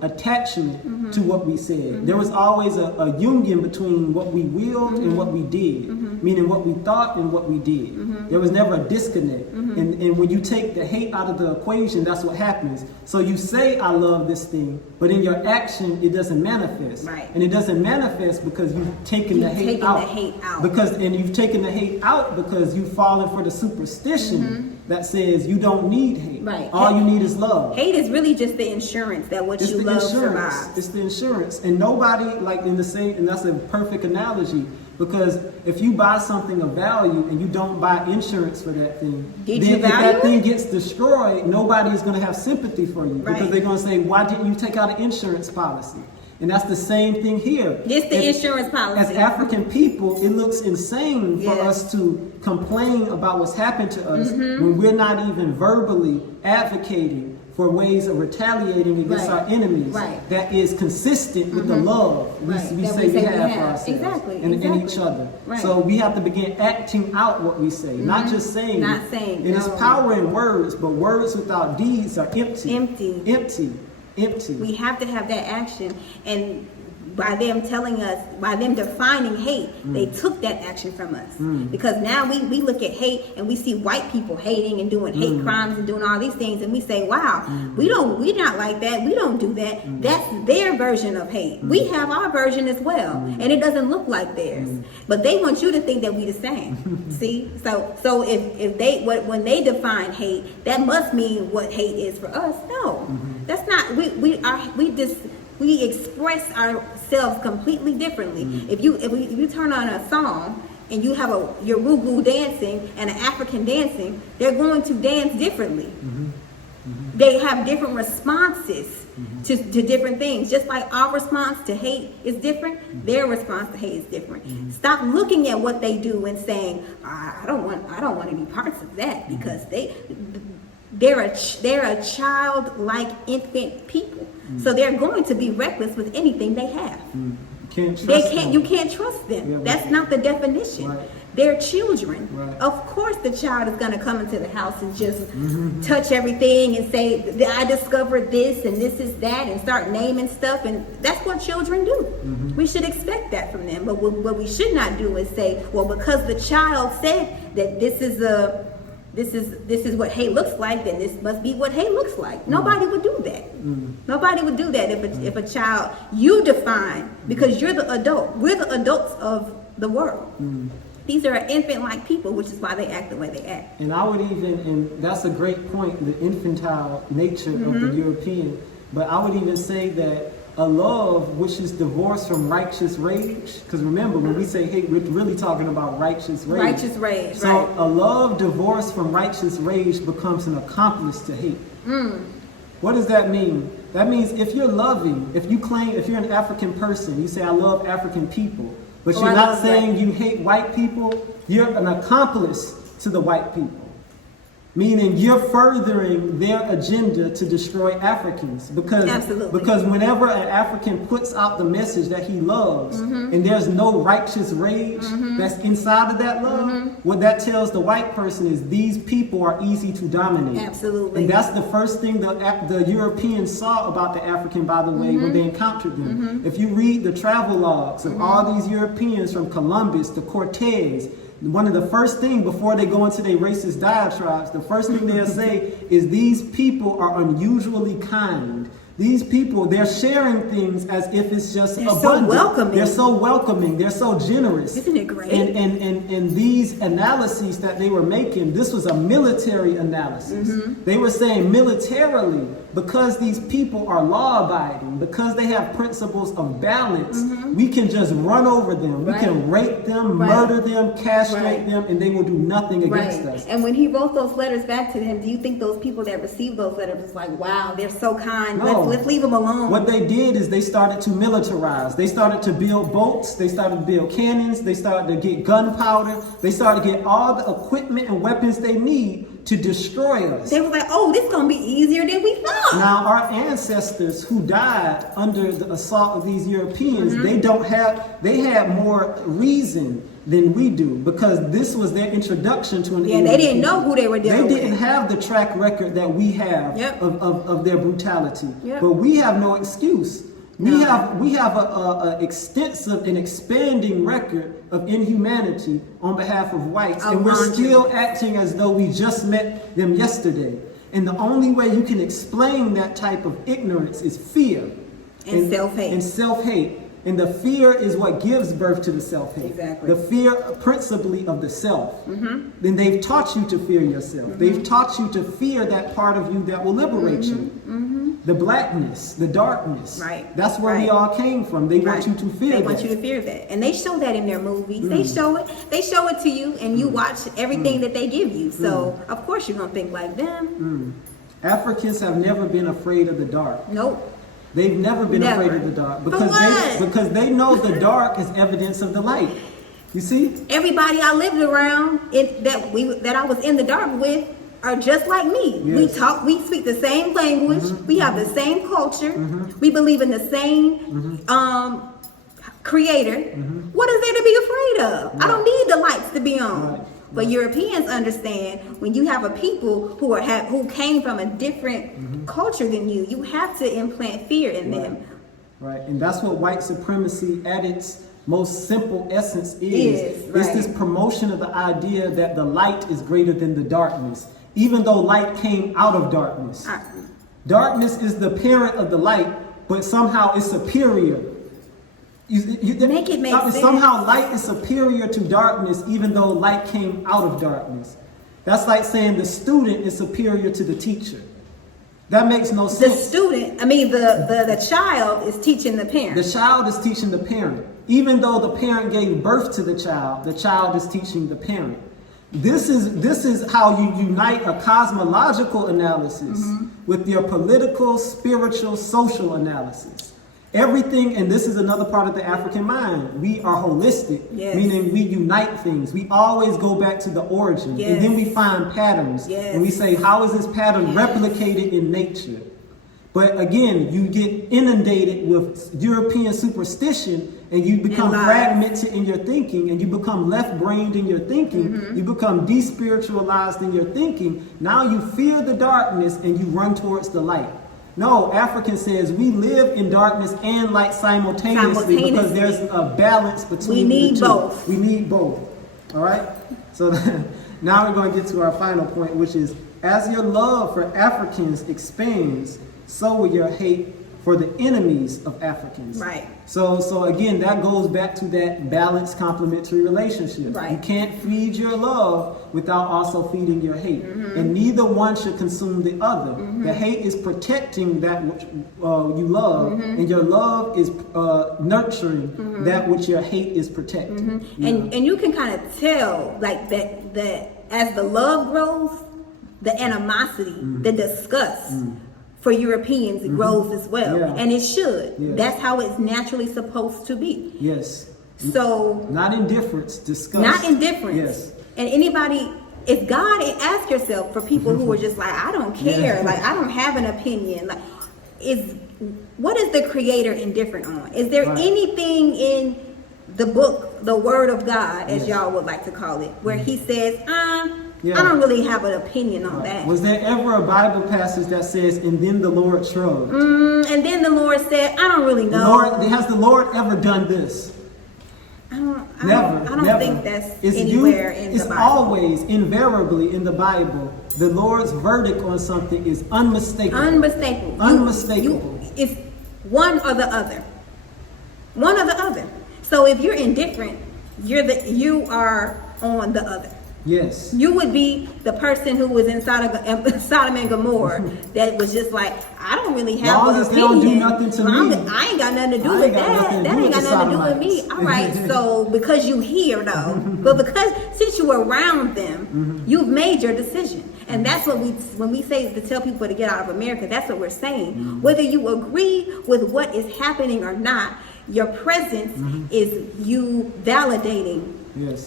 attachment to what we said. There was always a union between what we willed and what we did, meaning what we thought and what we did. There was never a disconnect. And when you take the hate out of the equation, that's what happens. So you say, I love this thing, but in your action, it doesn't manifest. Right. And it doesn't manifest because you've taken the hate out. And you've taken the hate out because you've fallen for the superstition that says you don't need hate. Right. All you need is love. Hate is really just the insurance that what you love survives. It's the insurance. And nobody, like in the same, and that's a perfect analogy, because if you buy something of value and you don't buy insurance for that thing, then if that thing gets destroyed, nobody is going to have sympathy for you. Right. Because they're going to say, why didn't you take out an insurance policy? And that's the same thing here. It's the insurance policy. As African people, it looks insane for us to complain about what's happened to us when we're not even verbally advocating for ways of retaliating against our enemies that is consistent with the love we say we have for ourselves and each other. Right. So we have to begin acting out what we say, not just saying. Not saying. And it's power in words, but words without deeds are empty. Empty. We have to have that action, and by them telling us, by them defining hate, they took that action from us. Because now we look at hate and we see white people hating and doing hate crimes and doing all these things, and we say, wow, we're not like that, we don't do that. That's their version of hate. We have our version as well, and it doesn't look like theirs. But they want you to think that we the same. See? So if they when they define hate, that must mean what hate is for us. No. That's not. We express ourselves completely differently. If you turn on a song and you have your woo-woo dancing and an African dancing, they're going to dance differently. They have different responses to different things. Just like our response to hate is different, their response to hate is different. Stop looking at what they do and saying, I don't want any parts of that, because they're a childlike infant people. So they're going to be reckless with anything they have. You can't trust them. Yeah, that's not the definition. Right. They're children. Right. Of course the child is going to come into the house and just touch everything and say, I discovered this and this is that, and start naming stuff, and that's what children do. We should expect that from them. But what we should not do is say, well, because the child said that this is what hate looks like, then this must be what hate looks like. Nobody would do that. Nobody would do that if a child, you define, because you're the adult. We're the adults of the world. These are infant-like people, which is why they act the way they act. And I would and that's a great point, the infantile nature of the European. But I would even say that a love which is divorced from righteous rage, because remember, when we say hate, we're really talking about righteous rage. Righteous rage, so a love divorced from righteous rage becomes an accomplice to hate. What does that mean? That means if you're loving, if you're an African person, you say, I love African people, but you're not saying you hate white people, you're an accomplice to the white people. Meaning you're furthering their agenda to destroy Africans. Because whenever an African puts out the message that he loves, and there's no righteous rage that's inside of that love, what that tells the white person is these people are easy to dominate. Absolutely. And that's the first thing the Europeans saw about the African, by the way, when they encountered them. If you read the travel logs of all these Europeans, from Columbus to Cortez, one of the first things before they go into their racist diatribes, the first thing they'll say is these people are unusually kind. These people, they're sharing things as if it's just abundant. So welcoming. They're so welcoming. They're so generous. Isn't it great? And these analyses that they were making, this was a military analysis. They were saying militarily, because these people are law-abiding, because they have principles of balance, we can just run over them. We can rape them, murder them, castrate them, and they will do nothing against us. And when he wrote those letters back to them, do you think those people that received those letters was like, wow, they're so kind, No. let's leave them alone? What they did is they started to militarize. They started to build boats. They started to build cannons. They started to get gunpowder. They started to get all the equipment and weapons they need to destroy us. They were like, oh, this is going to be easier than we thought. Now, our ancestors who died under the assault of these Europeans, they had more reason than we do, because this was their introduction to an Yeah, they didn't know who they were dealing with. They didn't have the track record that we have of their brutality. But we have no excuse. We have a extensive and expanding record of inhumanity on behalf of whites, and we're still acting as though we just met them yesterday. And the only way you can explain that type of ignorance is fear and self-hate. And self-hate. And the fear is what gives birth to the self-hate. Exactly. The fear principally of the self. Then they've taught you to fear yourself. They've taught you to fear that part of you that will liberate you. The blackness, the darkness. Right. That's where we all came from. They want you to fear that. They want you to fear that. And they show that in their movies. They show it. They show it to you, and you watch everything that they give you. So, of course, you're going to think like them. Africans have never been afraid of the dark. Nope. They've never been afraid of the dark, because they know the dark is evidence of the light. You see? Everybody I lived around that I was in the dark with are just like me. Yes. We speak the same language, we have the same culture, we believe in the same creator. What is there to be afraid of? I don't need the lights to be on. But Europeans understand when you have a people who came from a different culture than you, you have to implant fear in them. Right, and that's what white supremacy at its most simple essence is. It's this promotion of the idea that the light is greater than the darkness, even though light came out of darkness. Darkness is the parent of the light, but somehow it's superior. Make it make sense. Somehow light is superior to darkness, even though light came out of darkness. That's like saying the student is superior to the teacher. That makes no sense. The child is teaching the parent. The child is teaching the parent. Even though the parent gave birth to the child is teaching the parent. This is how you unite a cosmological analysis with your political, spiritual, social analysis. Everything, and this is another part of the African mind. We are holistic, meaning we unite things. We always go back to the origin, and then we find patterns, and we say, how is this pattern replicated in nature? But again, you get inundated with European superstition, and you become fragmented in your thinking, and you become left-brained in your thinking. You become despiritualized in your thinking. Now you fear the darkness, and you run towards the light. No, African says we live in darkness and light simultaneously because there's a balance between the two. Both. We need both. All right? So now we're going to get to our final point, which is, as your love for Africans expands, so will your hate for the enemies of Africans. Right. So again, that goes back to that balanced complementary relationship. Right. You can't feed your love without also feeding your hate. And neither one should consume the other. The hate is protecting that which you love, and your love is nurturing that which your hate is protecting. And you can kind of tell, like, that as the love grows, the animosity, the disgust for Europeans grows as well. And it should. That's how it's naturally supposed to be. Yes. So not indifference, disgust. Not indifference. Yes. And anybody, if God, ask yourself for people who are just like, I don't care, like I don't have an opinion, like what is the Creator indifferent on? Is there anything in the book, the Word of God, as y'all would like to call it, where He says, I don't really have an opinion on that. Was there ever a Bible passage that says, and then the Lord shrugged? And then the Lord said, I don't really know. Has the Lord ever done this? I don't think that's anywhere in the Bible. It's always, invariably in the Bible, the Lord's verdict on something is unmistakable. Unmistakable. It's one or the other. One or the other. So if you're indifferent, you are on the other. Yes. You would be the person who was in Sodom and Gomorrah that was just like, I don't really have Long an as they don't opinion. do nothing to me. I ain't got nothing to do I with ain't got that. nothing to That do ain't with got the nothing to do with me. Sodomites. All right, so because you here though, but because since you were around them, you've made your decision. And that's what when we say to tell people to get out of America, that's what we're saying. Whether you agree with what is happening or not, your presence is you validating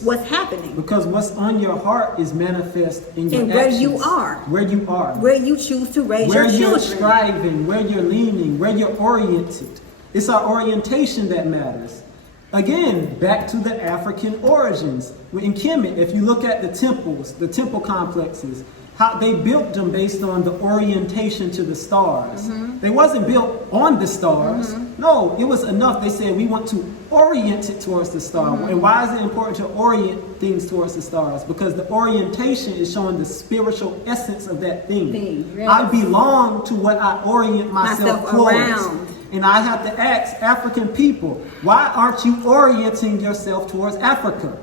what's happening. Because what's on your heart is manifest in your and where actions. you are. Where you are. Where you choose to raise where your you're children. striving, where you're leaning, where you're oriented. It's our orientation that matters. Again, back to the African origins. In Kemet, if you look at the temples, the temple complexes, how they built them based on the orientation to the stars. They wasn't built on the stars. No, it was enough. They said we want to orient it towards the star. And why is it important to orient things towards the stars? Because the orientation is showing the spiritual essence of that thing. Yes. I belong to what I orient myself towards. Around. And I have to ask African people, why aren't you orienting yourself towards Africa?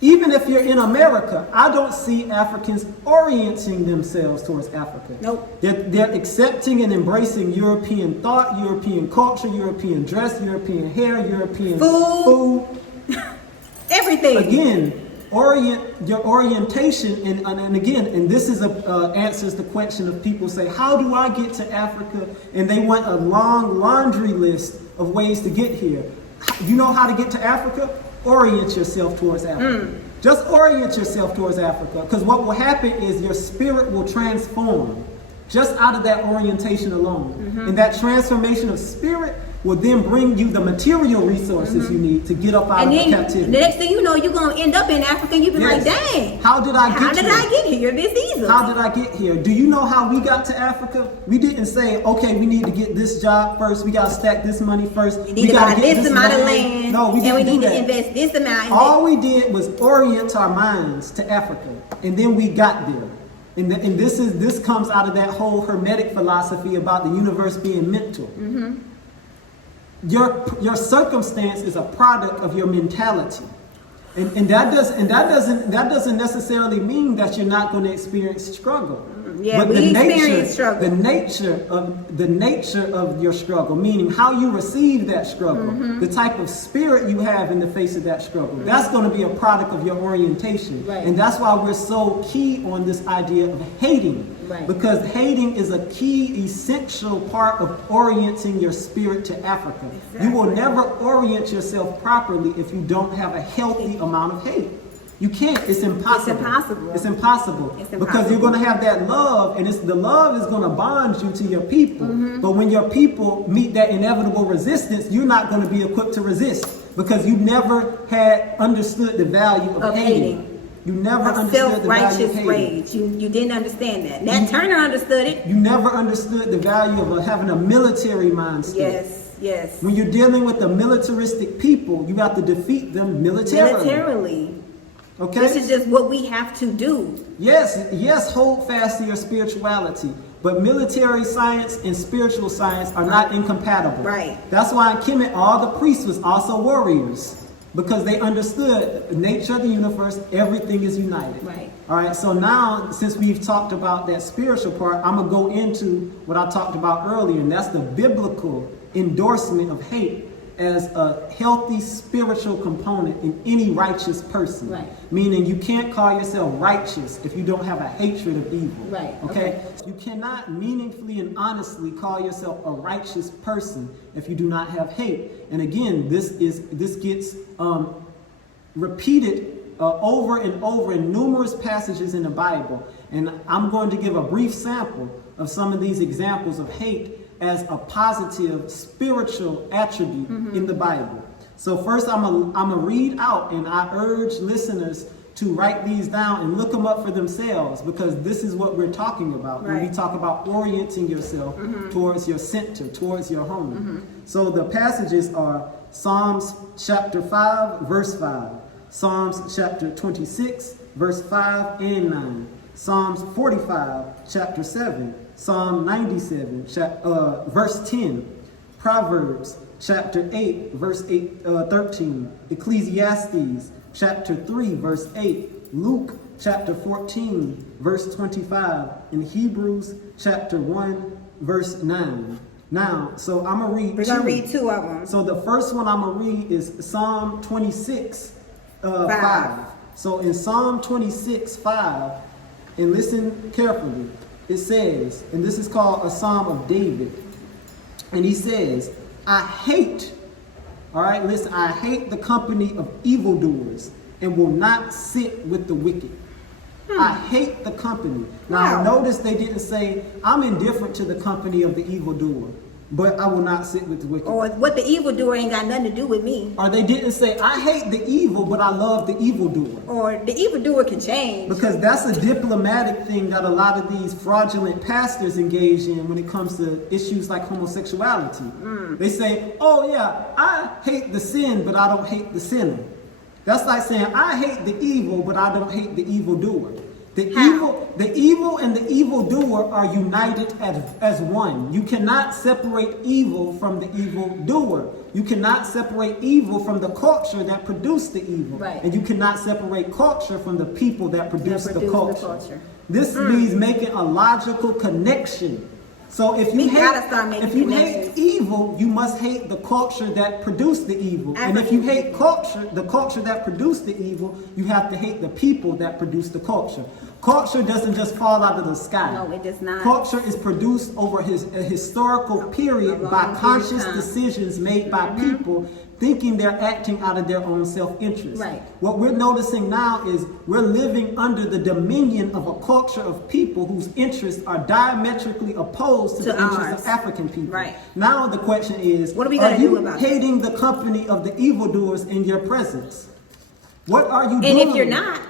Even if you're in America, I don't see Africans orienting themselves towards Africa. Nope. They're accepting and embracing European thought, European culture, European dress, European hair, European food. Everything. Again, your orientation, and again, and this is answers the question of people say, how do I get to Africa? And they want a long laundry list of ways to get here. You know how to get to Africa? Orient yourself towards Africa. Just orient yourself towards Africa, because what will happen is your spirit will transform just out of that orientation alone. And that transformation of spirit will then bring you the material resources you need to get up out of the captivity. The next thing you know, you're going to end up in Africa and you be like, dang. How did I get here this easily? How did I get here? Do you know how we got to Africa? We didn't say, okay, we need to get this job first. We got to stack this money first. We need to buy this amount of land. No, we didn't and we need do to that. invest this amount. All we did was orient our minds to Africa. And then we got there. And this comes out of that whole Hermetic philosophy about the universe being mental. Your circumstance is a product of your mentality, and that doesn't necessarily mean that you're not going to experience struggle. Yeah, but we experience struggle. The nature of your struggle, meaning how you receive that struggle, the type of spirit you have in the face of that struggle, that's going to be a product of your orientation. Right. And that's why we're so key on this idea of hating. Right. Because hating is a key, essential part of orienting your spirit to Africa. Exactly. You will never orient yourself properly if you don't have a healthy amount of hate. You can't. It's impossible. It's impossible. Because you're going to have that love, and the love is going to bond you to your people. But when your people meet that inevitable resistance, you're not going to be equipped to resist because you never had understood the value of hating. You never understood the value of self-righteous hating. rage. You didn't understand that. Nat Turner understood it. You never understood the value of having a military mindset. Yes. When you're dealing with the militaristic people, you have to defeat them militarily. Okay? This is just what we have to do. Yes, hold fast to your spirituality. But military science and spiritual science are not incompatible. Right. That's why in Kemet, all the priests was also warriors. Because they understood the nature of the universe, everything is united. Right. All right, so now, since we've talked about that spiritual part, I'm going to go into what I talked about earlier, and that's the biblical endorsement of hate as a healthy spiritual component in any righteous person. Right. Meaning you can't call yourself righteous if you don't have a hatred of evil. Right. Okay? You cannot meaningfully and honestly call yourself a righteous person if you do not have hate. And again, this gets repeated over and over in numerous passages in the Bible. And I'm going to give a brief sample of some of these examples of hate as a positive spiritual attribute in the Bible. So first I'm gonna read out, and I urge listeners to write these down and look them up for themselves, because this is what we're talking about when we talk about orienting yourself towards your center, towards your home. So the passages are Psalms chapter 5, verse 5, Psalms chapter 26, verse 5 and 9, Psalms 45, chapter 7, Psalm 97, verse 10, Proverbs chapter 8, verse 13. Ecclesiastes, chapter 3, verse 8. Luke, chapter 14, verse 25. And Hebrews, chapter 1, verse 9. Now, so I'm going to read We're going to read two of them. So the first one I'm going to read is Psalm 26, 5. So in Psalm 26, 5, and listen carefully, it says, and this is called a Psalm of David, and he says, I hate, all right, listen, I hate the company of evildoers and will not sit with the wicked. I hate the company. Now, notice they didn't say, I'm indifferent to the company of the evildoer, but I will not sit with the wicked. Or what the evildoer ain't got nothing to do with me. Or they didn't say, I hate the evil, but I love the evildoer. Or the evildoer can change. Because that's a diplomatic thing that a lot of these fraudulent pastors engage in when it comes to issues like homosexuality. They say, oh yeah, I hate the sin, but I don't hate the sinner. That's like saying, I hate the evil, but I don't hate the evildoer. The evil and the evildoer are united as one. You cannot separate evil from the evildoer. You cannot separate evil from the culture that produced the evil. Right. And you cannot separate culture from the people that produce the culture. This means making a logical connection. So if you hate evil, you must hate the culture that produced the evil. And if you hate the culture that produced the evil, you have to hate the people that produced the culture. Culture doesn't just fall out of the sky. No, it does not. Culture is produced over a historical period by conscious decisions made by people thinking they're acting out of their own self-interest. Right. What we're noticing now is we're living under the dominion of a culture of people whose interests are diametrically opposed to the interests of African people. Right. Now the question is, what are we going to do about you hating the company of the evildoers in your presence? What are you doing? And if you're not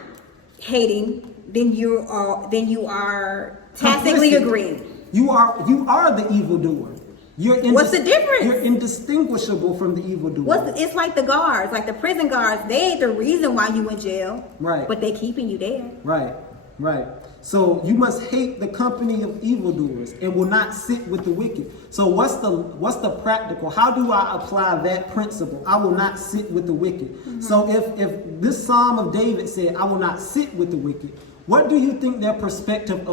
hating, then you are tacitly complicit. Agreeing. You are the evildoer. What's the difference? You're indistinguishable from the evildoer. It's like the guards, like the prison guards. They ain't the reason why you in jail. Right. But they keeping you there. Right. So you must hate the company of evildoers and will not sit with the wicked. So what's the practical? How do I apply that principle? I will not sit with the wicked. So if this Psalm of David said, I will not sit with the wicked, what do you think their perspective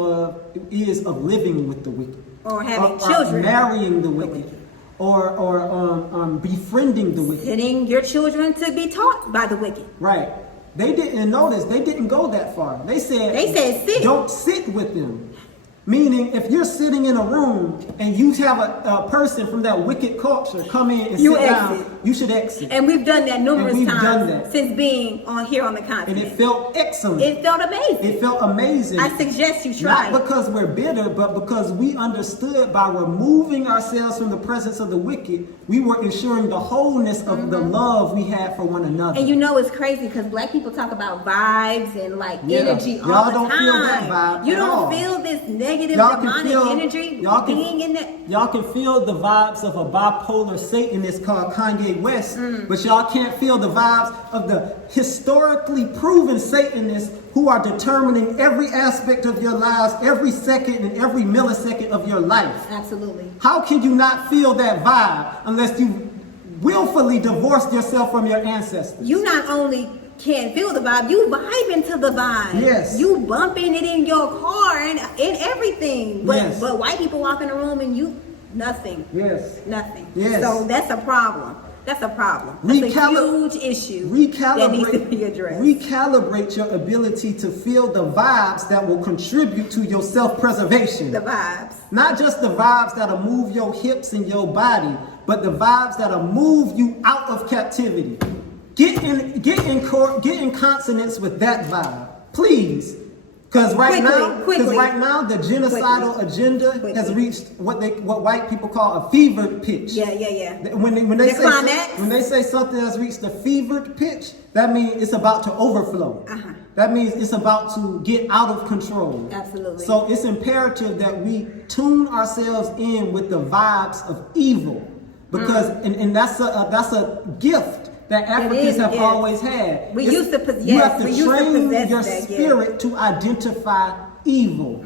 is of living with the wicked? Or having children. Or marrying the wicked. Or befriending the wicked. Sending your children to be taught by the wicked. Right. They didn't notice. They didn't go that far. They said sit. Don't sit with them. Meaning, if you're sitting in a room and you have a person from that wicked culture come in and sit down, you should exit. And we've done that numerous times since being here on the continent. And it felt excellent. It felt amazing. It felt amazing. I suggest you try. Not because we're bitter, but because we understood by removing ourselves from the presence of the wicked, we were ensuring the wholeness of the love we had for one another. And you know it's crazy because black people talk about vibes and like energy all y'all the don't time. Feel that vibe you at don't all. Feel this negative demonic energy being in there. Y'all can feel the vibes of a bipolar Satanist called Kanye West, but y'all can't feel the vibes of the historically proven Satanists who are determining every aspect of your lives, every second and every millisecond of your life. Absolutely. How can you not feel that vibe unless you willfully divorced yourself from your ancestors? You not only can't feel the vibe, you vibing to the vibe. Yes. You bumping it in your car and in everything. But white people walk in the room and you nothing. Yes. Nothing. Yes. So that's a problem. That's a problem. That's a huge issue that needs to be addressed. Recalibrate your ability to feel the vibes that will contribute to your self-preservation. The vibes. Not just the vibes that'll move your hips and your body, but the vibes that'll move you out of captivity. Get in consonance with that vibe, please. Because right now the genocidal agenda has reached what white people call a fevered pitch. Yeah. When they say something has reached a fevered pitch, that means it's about to overflow. That means it's about to get out of control. Absolutely. So it's imperative that we tune ourselves in with the vibes of evil, because and that's a gift that Africans have always had. You have to train your spirit to identify evil.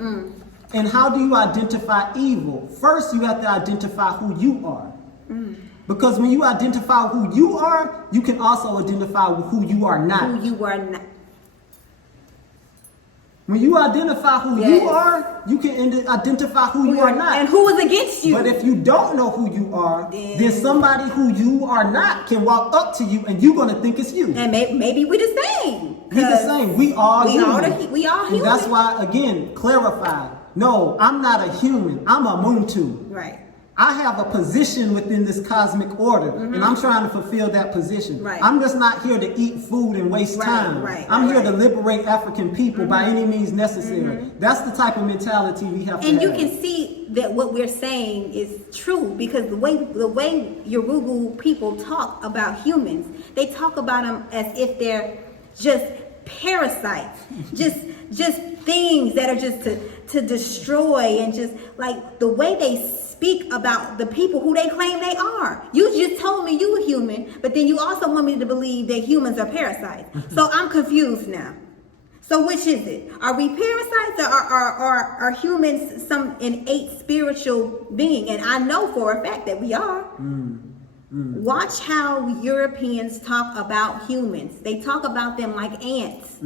And how do you identify evil? First, you have to identify who you are. Because when you identify who you are, you can also identify who you are not. Who you are not. When you identify who you are, you can identify who you are not. And who is against you. But if you don't know who you are, then somebody who you are not can walk up to you and you're going to think it's you. And maybe we're the same. We're the same. We are human. We are human. And that's why, again, clarify. No, I'm not a human. I'm a Muntu. Right. I have a position within this cosmic order, and I'm trying to fulfill that position. Right. I'm just not here to eat food and waste time. I'm here to liberate African people by any means necessary. That's the type of mentality we have to have. And you can see that what we're saying is true, because the way Yoruba people talk about humans, they talk about them as if they're just parasites, just things that are just to destroy, and just like the way they speak about the people who they claim they are. You just told me you were human, but then you also want me to believe that humans are parasites. So I'm confused now. So which is it? Are we parasites, or are humans some innate spiritual being? And I know for a fact that we are. Watch how Europeans talk about humans. They talk about them like ants.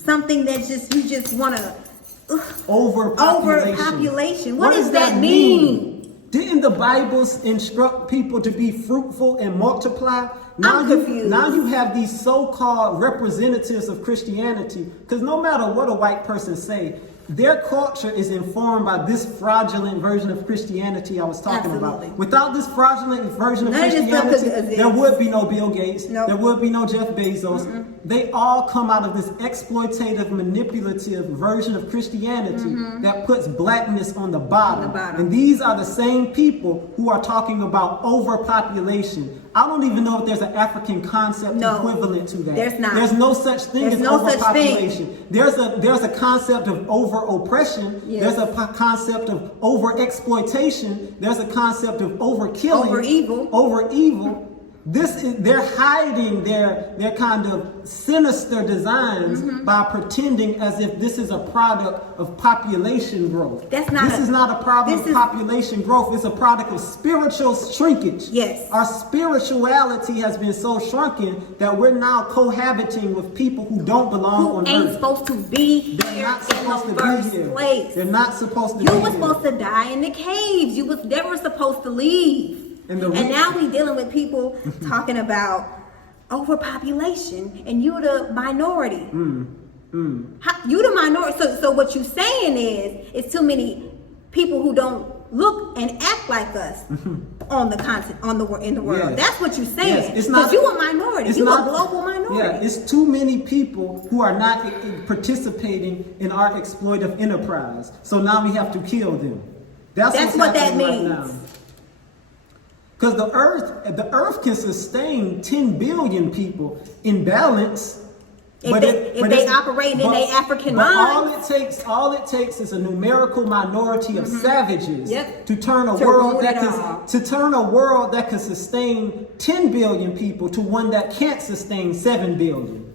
Something that you just want to overpopulation. What does that mean? Didn't the Bible instruct people to be fruitful and multiply? I'm confused. Now you have these so-called representatives of Christianity, because no matter what a white person say, their culture is informed by this fraudulent version of Christianity I was talking about. Without this fraudulent version of Christianity, there would be no Bill Gates. There would be no Jeff Bezos. They all come out of this exploitative, manipulative version of Christianity that puts blackness on the bottom. And these are the same people who are talking about overpopulation. I don't even know if there's an African concept equivalent to that. There's not. There's no such thing as overpopulation. There's a concept of over-oppression. There's a concept of over-exploitation. There's a concept of overkilling. Over-evil. They're hiding their kind of sinister designs by pretending as if this is a product of population growth. This is not a problem of population growth. It's a product of spiritual shrinkage. Yes. Our spirituality has been so shrunken that we're now cohabiting with people who don't belong on earth. Who ain't supposed to be here They're not supposed in to the first be here. place. They're not supposed to be here. You were supposed to die in the caves. You was never supposed to leave. And now we dealing with people talking about overpopulation, and you the minority. You the minority. So what you saying is, it's too many people who don't look and act like us on the continent, in the world. That's what you're saying. Because you a minority. You a global minority. Yeah, it's too many people who are not participating in our exploitive enterprise. So now we have to kill them. That's what that means. Right now. Because the earth can sustain 10 billion people in balance. If they operate in their African mind. All it takes is a numerical minority of savages to turn a world that can sustain 10 billion people to one that can't sustain 7 billion.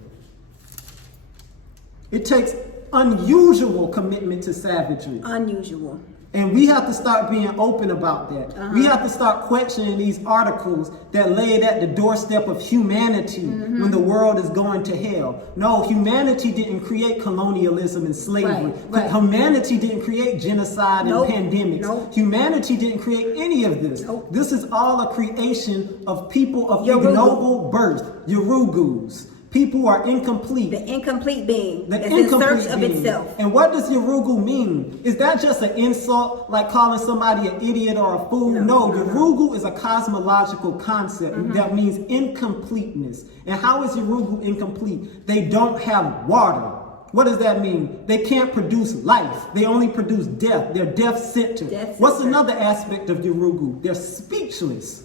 It takes unusual commitment to savagery. Unusual. And we have to start being open about that. We have to start questioning these articles that lay it at the doorstep of humanity when the world is going to hell. No, humanity didn't create colonialism and slavery. Humanity didn't create genocide and pandemics. Humanity didn't create any of this. This is all a creation of people of ignoble birth, Yorugus. People who are incomplete. The incomplete being. That's in search of itself. And what does Yorugu mean? Is that just an insult, like calling somebody an idiot or a fool? No, Yorugu is a cosmological concept that means incompleteness. And how is Yorugu incomplete? They don't have water. What does that mean? They can't produce life. They only produce death. They're death-centered. What's another aspect of Yorugu? They're speechless.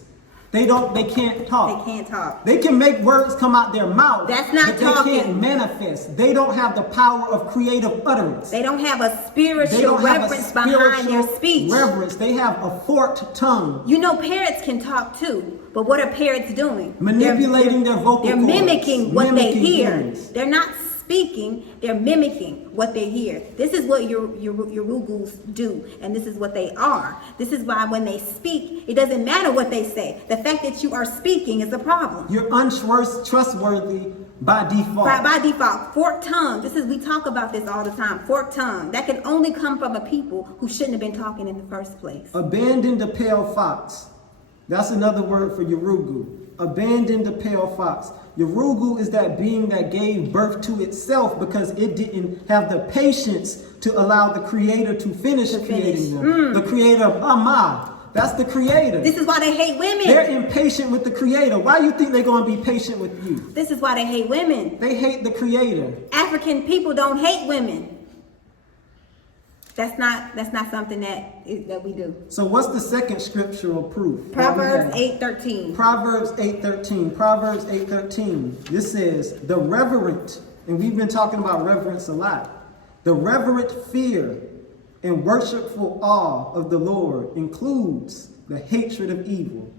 They can't talk. They can't talk. They can make words come out their mouth. That's not talking. They can't manifest. They don't have the power of creative utterance. They don't have a spiritual reverence behind their speech. They have a forked tongue. You know, parrots can talk too. But what are parrots doing? Manipulating their vocal cords. They're mimicking what they hear. Things. They're not speaking, they're mimicking what they hear. This is what your Urugus do, and this is what they are. This is why when they speak, it doesn't matter what they say. The fact that you are speaking is a problem. You're untrustworthy by default. By default, forked tongue. We talk about this all the time. Forked tongue. That can only come from a people who shouldn't have been talking in the first place. Abandon the pale fox. That's another word for Urugu. Abandon the pale fox. Urugu is that being that gave birth to itself because it didn't have the patience to allow the creator to finish creating them. The creator of Amma. That's the creator. This is why they hate women. They're impatient with the creator. Why do you think they're going to be patient with you? This is why they hate women. They hate the creator. African people don't hate women. That's not something that we do. So what's the second scriptural proof? Proverbs 8:13. Proverbs 8:13. Proverbs 8:13. This says, the reverent, and we've been talking about reverence a lot. The reverent fear and worshipful awe of the Lord includes the hatred of evil,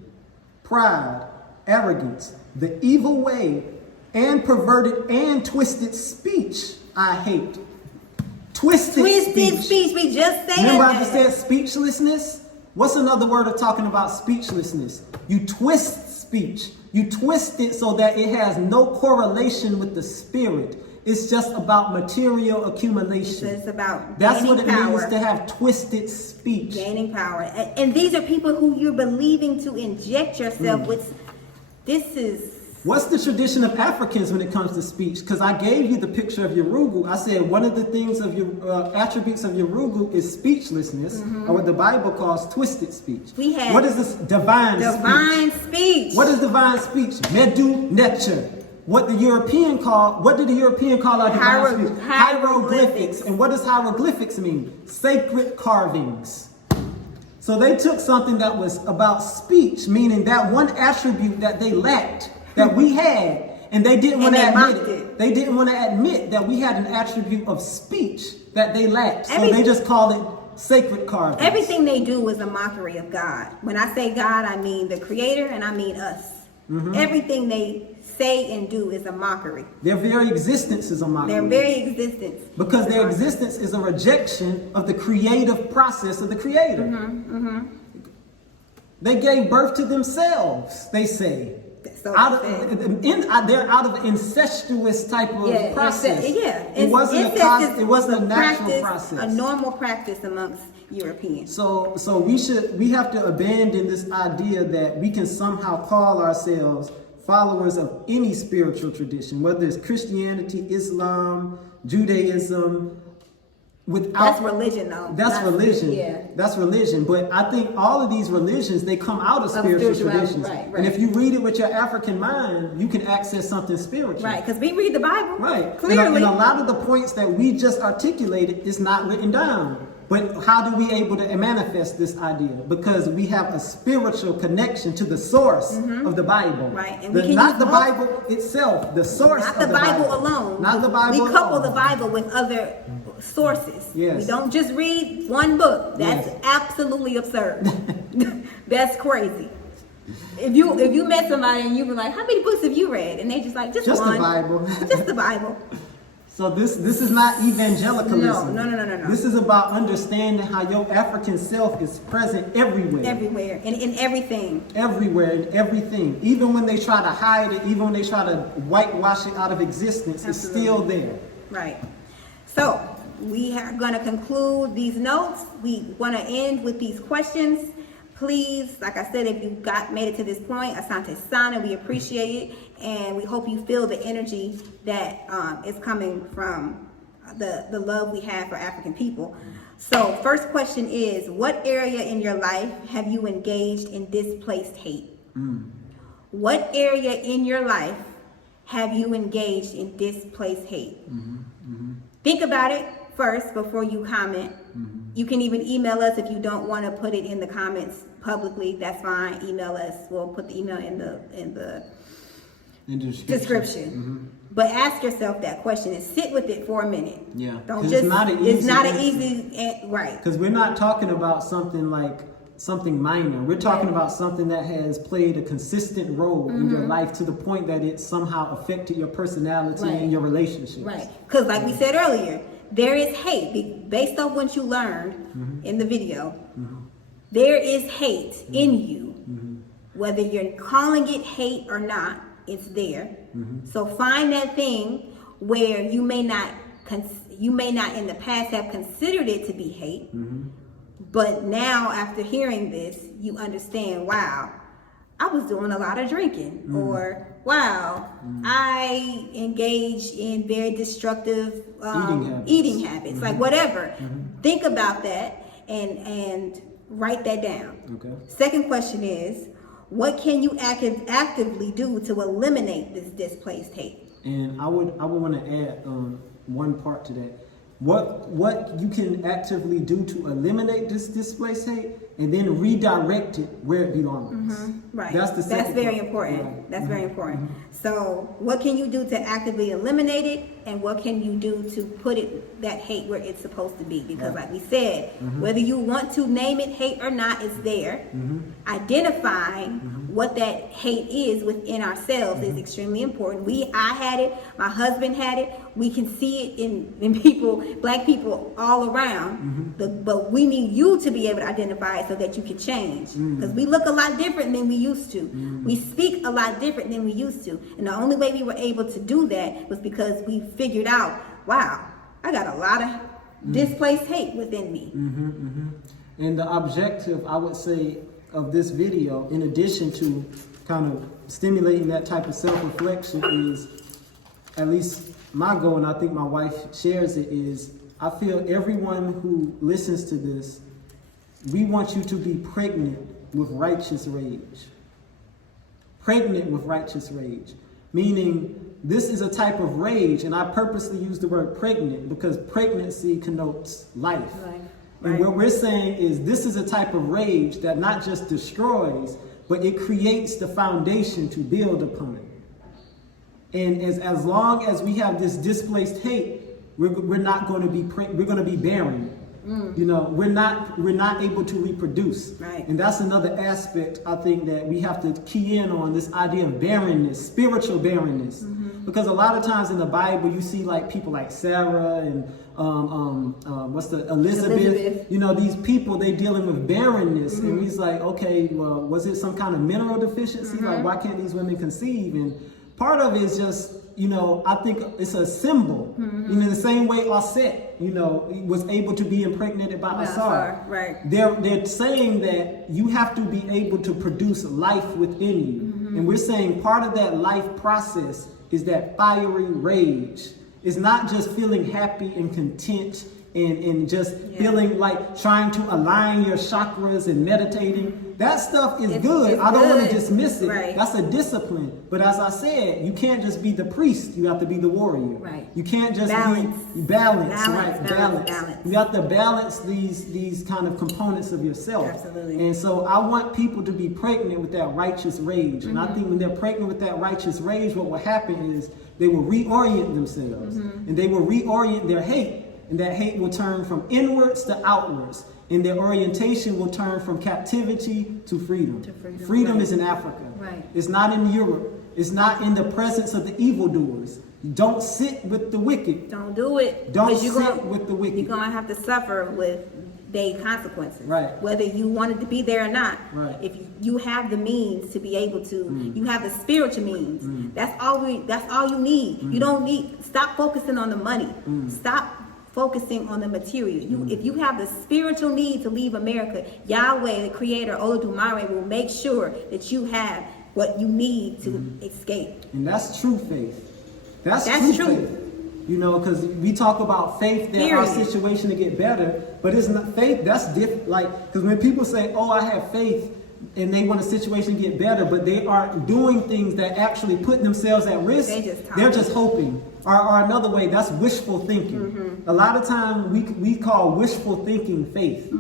pride, arrogance, the evil way, and perverted and twisted speech I hate. Twisted speech. We just said Remember that. I just said speechlessness? What's another word of talking about speechlessness? You twist speech. You twist it so that it has no correlation with the spirit. It's just about material accumulation. It's about That's gaining what it power. means to have twisted speech. Gaining power. And these are people who you're believing to inject yourself with. This is... What's the tradition of Africans when it comes to speech? Because I gave you the picture of Urugu. I said one of the things of your attributes of Urugu is speechlessness, or what the Bible calls twisted speech. What is this divine speech? What is divine speech? Medu nature. What did the European call our divine speech? Hieroglyphics. And what does hieroglyphics mean? Sacred carvings. So they took something that was about speech, meaning that one attribute that they lacked, that we had, and they didn't want to admit it. They didn't want to admit that we had an attribute of speech that they lacked. So they just called it sacred carvings. Everything they do is a mockery of God. When I say God, I mean the creator and I mean us. Everything they say and do is a mockery. Their very existence is a mockery. Their very existence. Because their existence is a rejection of the creative process of the creator. They gave birth to themselves, they say. So they're out of an incestuous type of process. It wasn't a natural process. A normal practice amongst Europeans. So we have to abandon this idea that we can somehow call ourselves followers of any spiritual tradition, whether it's Christianity, Islam, Judaism. That's religion, though. That's religion. That's religion. But I think all of these religions, they come out of spiritual traditions. Right. And if you read it with your African mind, you can access something spiritual. Right, because we read the Bible. Right. Clearly. And a lot of the points that we just articulated is not written down. But how do we able to manifest this idea? Because we have a spiritual connection to the source of the Bible. Right. And not the Bible itself, the source of the Bible. Not the Bible alone. Not the Bible alone. We couple the Bible with other sources. Yes. We don't just read one book. That's absolutely absurd. That's crazy. If you met somebody and you were like, how many books have you read? And they just like, just one. The Bible. Just the Bible. So this is not evangelicalism. No. This is about understanding how your African self is present everywhere. Everywhere. In everything. Everywhere, in everything. Even when they try to hide it, even when they try to whitewash it out of existence, it's still there. Right. So we are going to conclude these notes. We want to end with these questions. Please, like I said, if you made it to this point, Asante Sana, we appreciate it. And we hope you feel the energy that is coming from the love we have for African people. So first question is, what area in your life have you engaged in displaced hate? What area in your life have you engaged in displaced hate? Think about it first before you comment. You can even email us if you don't want to put it in the comments publicly. That's fine. Email us. We'll put the email in the description. But ask yourself that question and sit with it for a minute. Yeah. Don't just. It's not an easy right. Because we're not talking about something like something minor. We're talking about something that has played a consistent role in your life to the point that it somehow affected your personality and your relationships. Right. Because like we said earlier, there is hate based on what you learned in the video. There is hate in you. Whether you're calling it hate or not, it's there. So find that thing where you may not in the past have considered it to be hate, but now after hearing this, you understand, wow, I was doing a lot of drinking, or wow, I engaged in very destructive eating habits, like whatever. Think about that and write that down. Okay. Second question is, what can you actively do to eliminate this displaced hate? And I would want to add one part to that. What you can actively do to eliminate this displaced hate, and then redirect it where it belongs. Right. That's very important. Right. That's very important. So what can you do to actively eliminate it, and what can you do to put that hate where it's supposed to be? Because like we said, whether you want to name it hate or not, it's there. Identifying what that hate is within ourselves is extremely important. I had it, my husband had it. We can see it in people, black people all around. But we need you to be able to identify it so that you can change. Because we look a lot different than we used to. We speak a lot different than we used to. And the only way we were able to do that was because we figured out, wow, I got a lot of displaced hate within me. And the objective, I would say, of this video, in addition to kind of stimulating that type of self-reflection, is, at least my goal, and I think my wife shares it, is I feel everyone who listens to this, we want you to be pregnant with righteous rage. Pregnant with righteous rage. Meaning, this is a type of rage, and I purposely use the word pregnant because pregnancy connotes life. And what we're saying is this is a type of rage that not just destroys, but it creates the foundation to build upon. And as long as we have this displaced hate, we're not going to be we're going to be barren. You know, we're not able to reproduce. And that's another aspect I think that we have to key in on, this idea of barrenness, spiritual barrenness. Because a lot of times in the Bible you see like people like Sarah and Elizabeth. You know, these people, they dealing with barrenness, and he's like, okay, well, was it some kind of mineral deficiency? Like, why can't these women conceive? And part of it is just, you know, I think it's a symbol. You know, the same way Offset, you know, was able to be impregnated by Asar. They're saying that you have to be able to produce life within you. And we're saying part of that life process is that fiery rage. It's not just feeling happy and content and just feeling like trying to align your chakras and meditating. That stuff is good. I don't want to dismiss it. That's a discipline. But as I said, you can't just be the priest. You have to be the warrior. You can't just be balance. You have to balance these kind of components of yourself. And so I want people to be pregnant with that righteous rage. And I think when they're pregnant with that righteous rage, what will happen is they will reorient themselves. And they will reorient their hate. And that hate will turn from inwards to outwards. And their orientation will turn from captivity to freedom. Freedom is in Africa. It's not in Europe. It's not in the presence of the evildoers. Don't sit with the wicked. Don't do it. Don't sit with the wicked. You're going to have to suffer with their consequences. Whether you wanted to be there or not. If you have the means to be able to, you have the spiritual means. That's all you need. You don't need, stop focusing on the money. Stop focusing on the material. If you have the spiritual need to leave America, Yahweh, the Creator, Olodumare, will make sure that you have what you need to escape. And that's true faith. That's true faith. You know, because we talk about faith that our situation to get better, but it's not faith. That's different. Like, because when people say, "Oh, I have faith," and they want a situation to get better, but they aren't doing things that actually put themselves at risk, they're just hoping. Or another way, that's wishful thinking. A lot of times we call wishful thinking faith.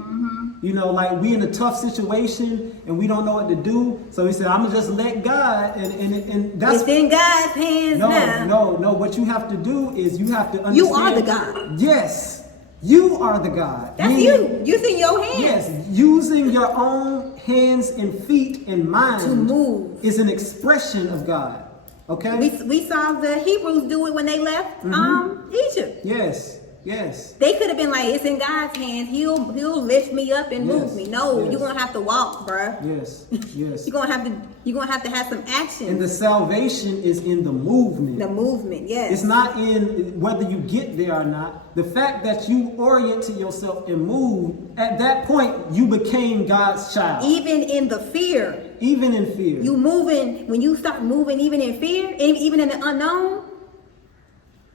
You know, like we in a tough situation and we don't know what to do, so we say, "I'm gonna just let God," and that's it's in God's hands now. No. What you have to do is you have to understand. You are the God. Yes. You are the God. That's you. Using your hands. Yes, using your own hands and feet and mind To move. is an expression of God. Okay? We saw the Hebrews do it when they left Egypt. Yes, yes. They could have been like, it's in God's hands. He'll lift me up and move me. No, yes. you're gonna have to walk, bruh. Yes, yes. You're gonna have to have some action. And the salvation is in the movement. The movement, yes. It's not in whether you get there or not. The fact that you oriented yourself and moved, at that point, you became God's child. Even in the fear. Even in fear. You moving, when you start moving even in fear, even in the unknown,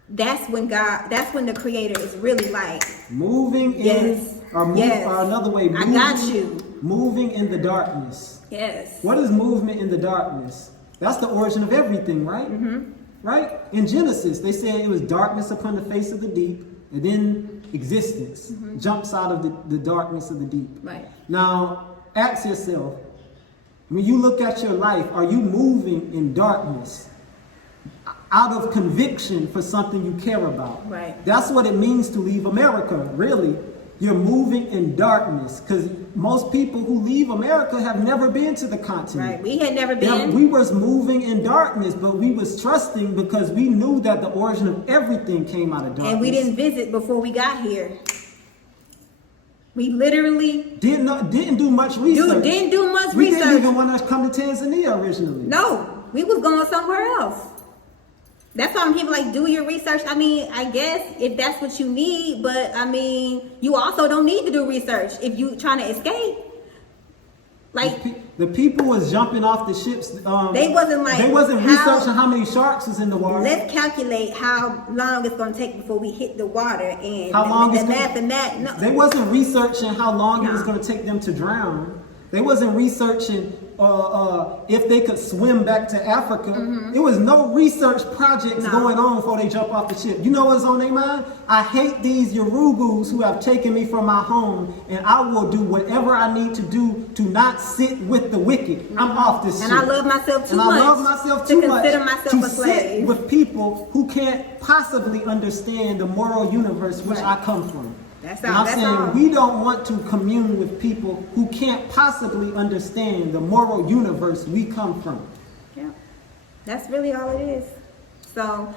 that's when the Creator is really like moving in, yes, or another way, moving, I got you. Moving in the darkness. Yes. What is movement in the darkness? That's the origin of everything, right? Right? In Genesis, they said it was darkness upon the face of the deep, and then existence jumps out of the darkness of the deep. Right. Now, ask yourself, when you look at your life, are you moving in darkness out of conviction for something you care about? Right. That's what it means to leave America, really. You're moving in darkness, because most people who leave America have never been to the continent. Right. We had never Yeah, been. we was moving in darkness, but we was trusting because we knew that the origin of everything came out of darkness. And we didn't visit before we got here. We literally didn't do much research. didn't do much We research. didn't even want to come to Tanzania originally. No, we was going somewhere else. That's why when people like, do your research. I mean, I guess if that's what you need, but I mean, you also don't need to do research if you trying to escape. Like, the people was jumping off the ships. they wasn't researching how many sharks was in the water. Let's calculate how long it's going to take before we hit the water and How long the it's math and that. No. They wasn't researching how long it was going to take them to drown. They wasn't researching if they could swim back to Africa. There was no research projects going on before they jump off the ship. You know what's on their mind? I hate these Yorugus who have taken me from my home, and I will do whatever I need to do to not sit with the wicked. I'm off this ship. And I love myself too much. I love myself too much consider myself to a slave. sit with people who can't possibly understand the moral universe which I come from. That's and all. I'm saying we don't want to commune with people who can't possibly understand the moral universe we come from. Yeah, that's really all it is. So,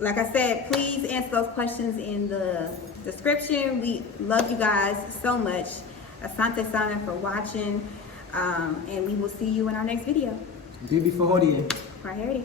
like I said, please answer those questions in the description. We love you guys so much. Asante sana for watching, and we will see you in our next video. Bibi for Hodie. Right here.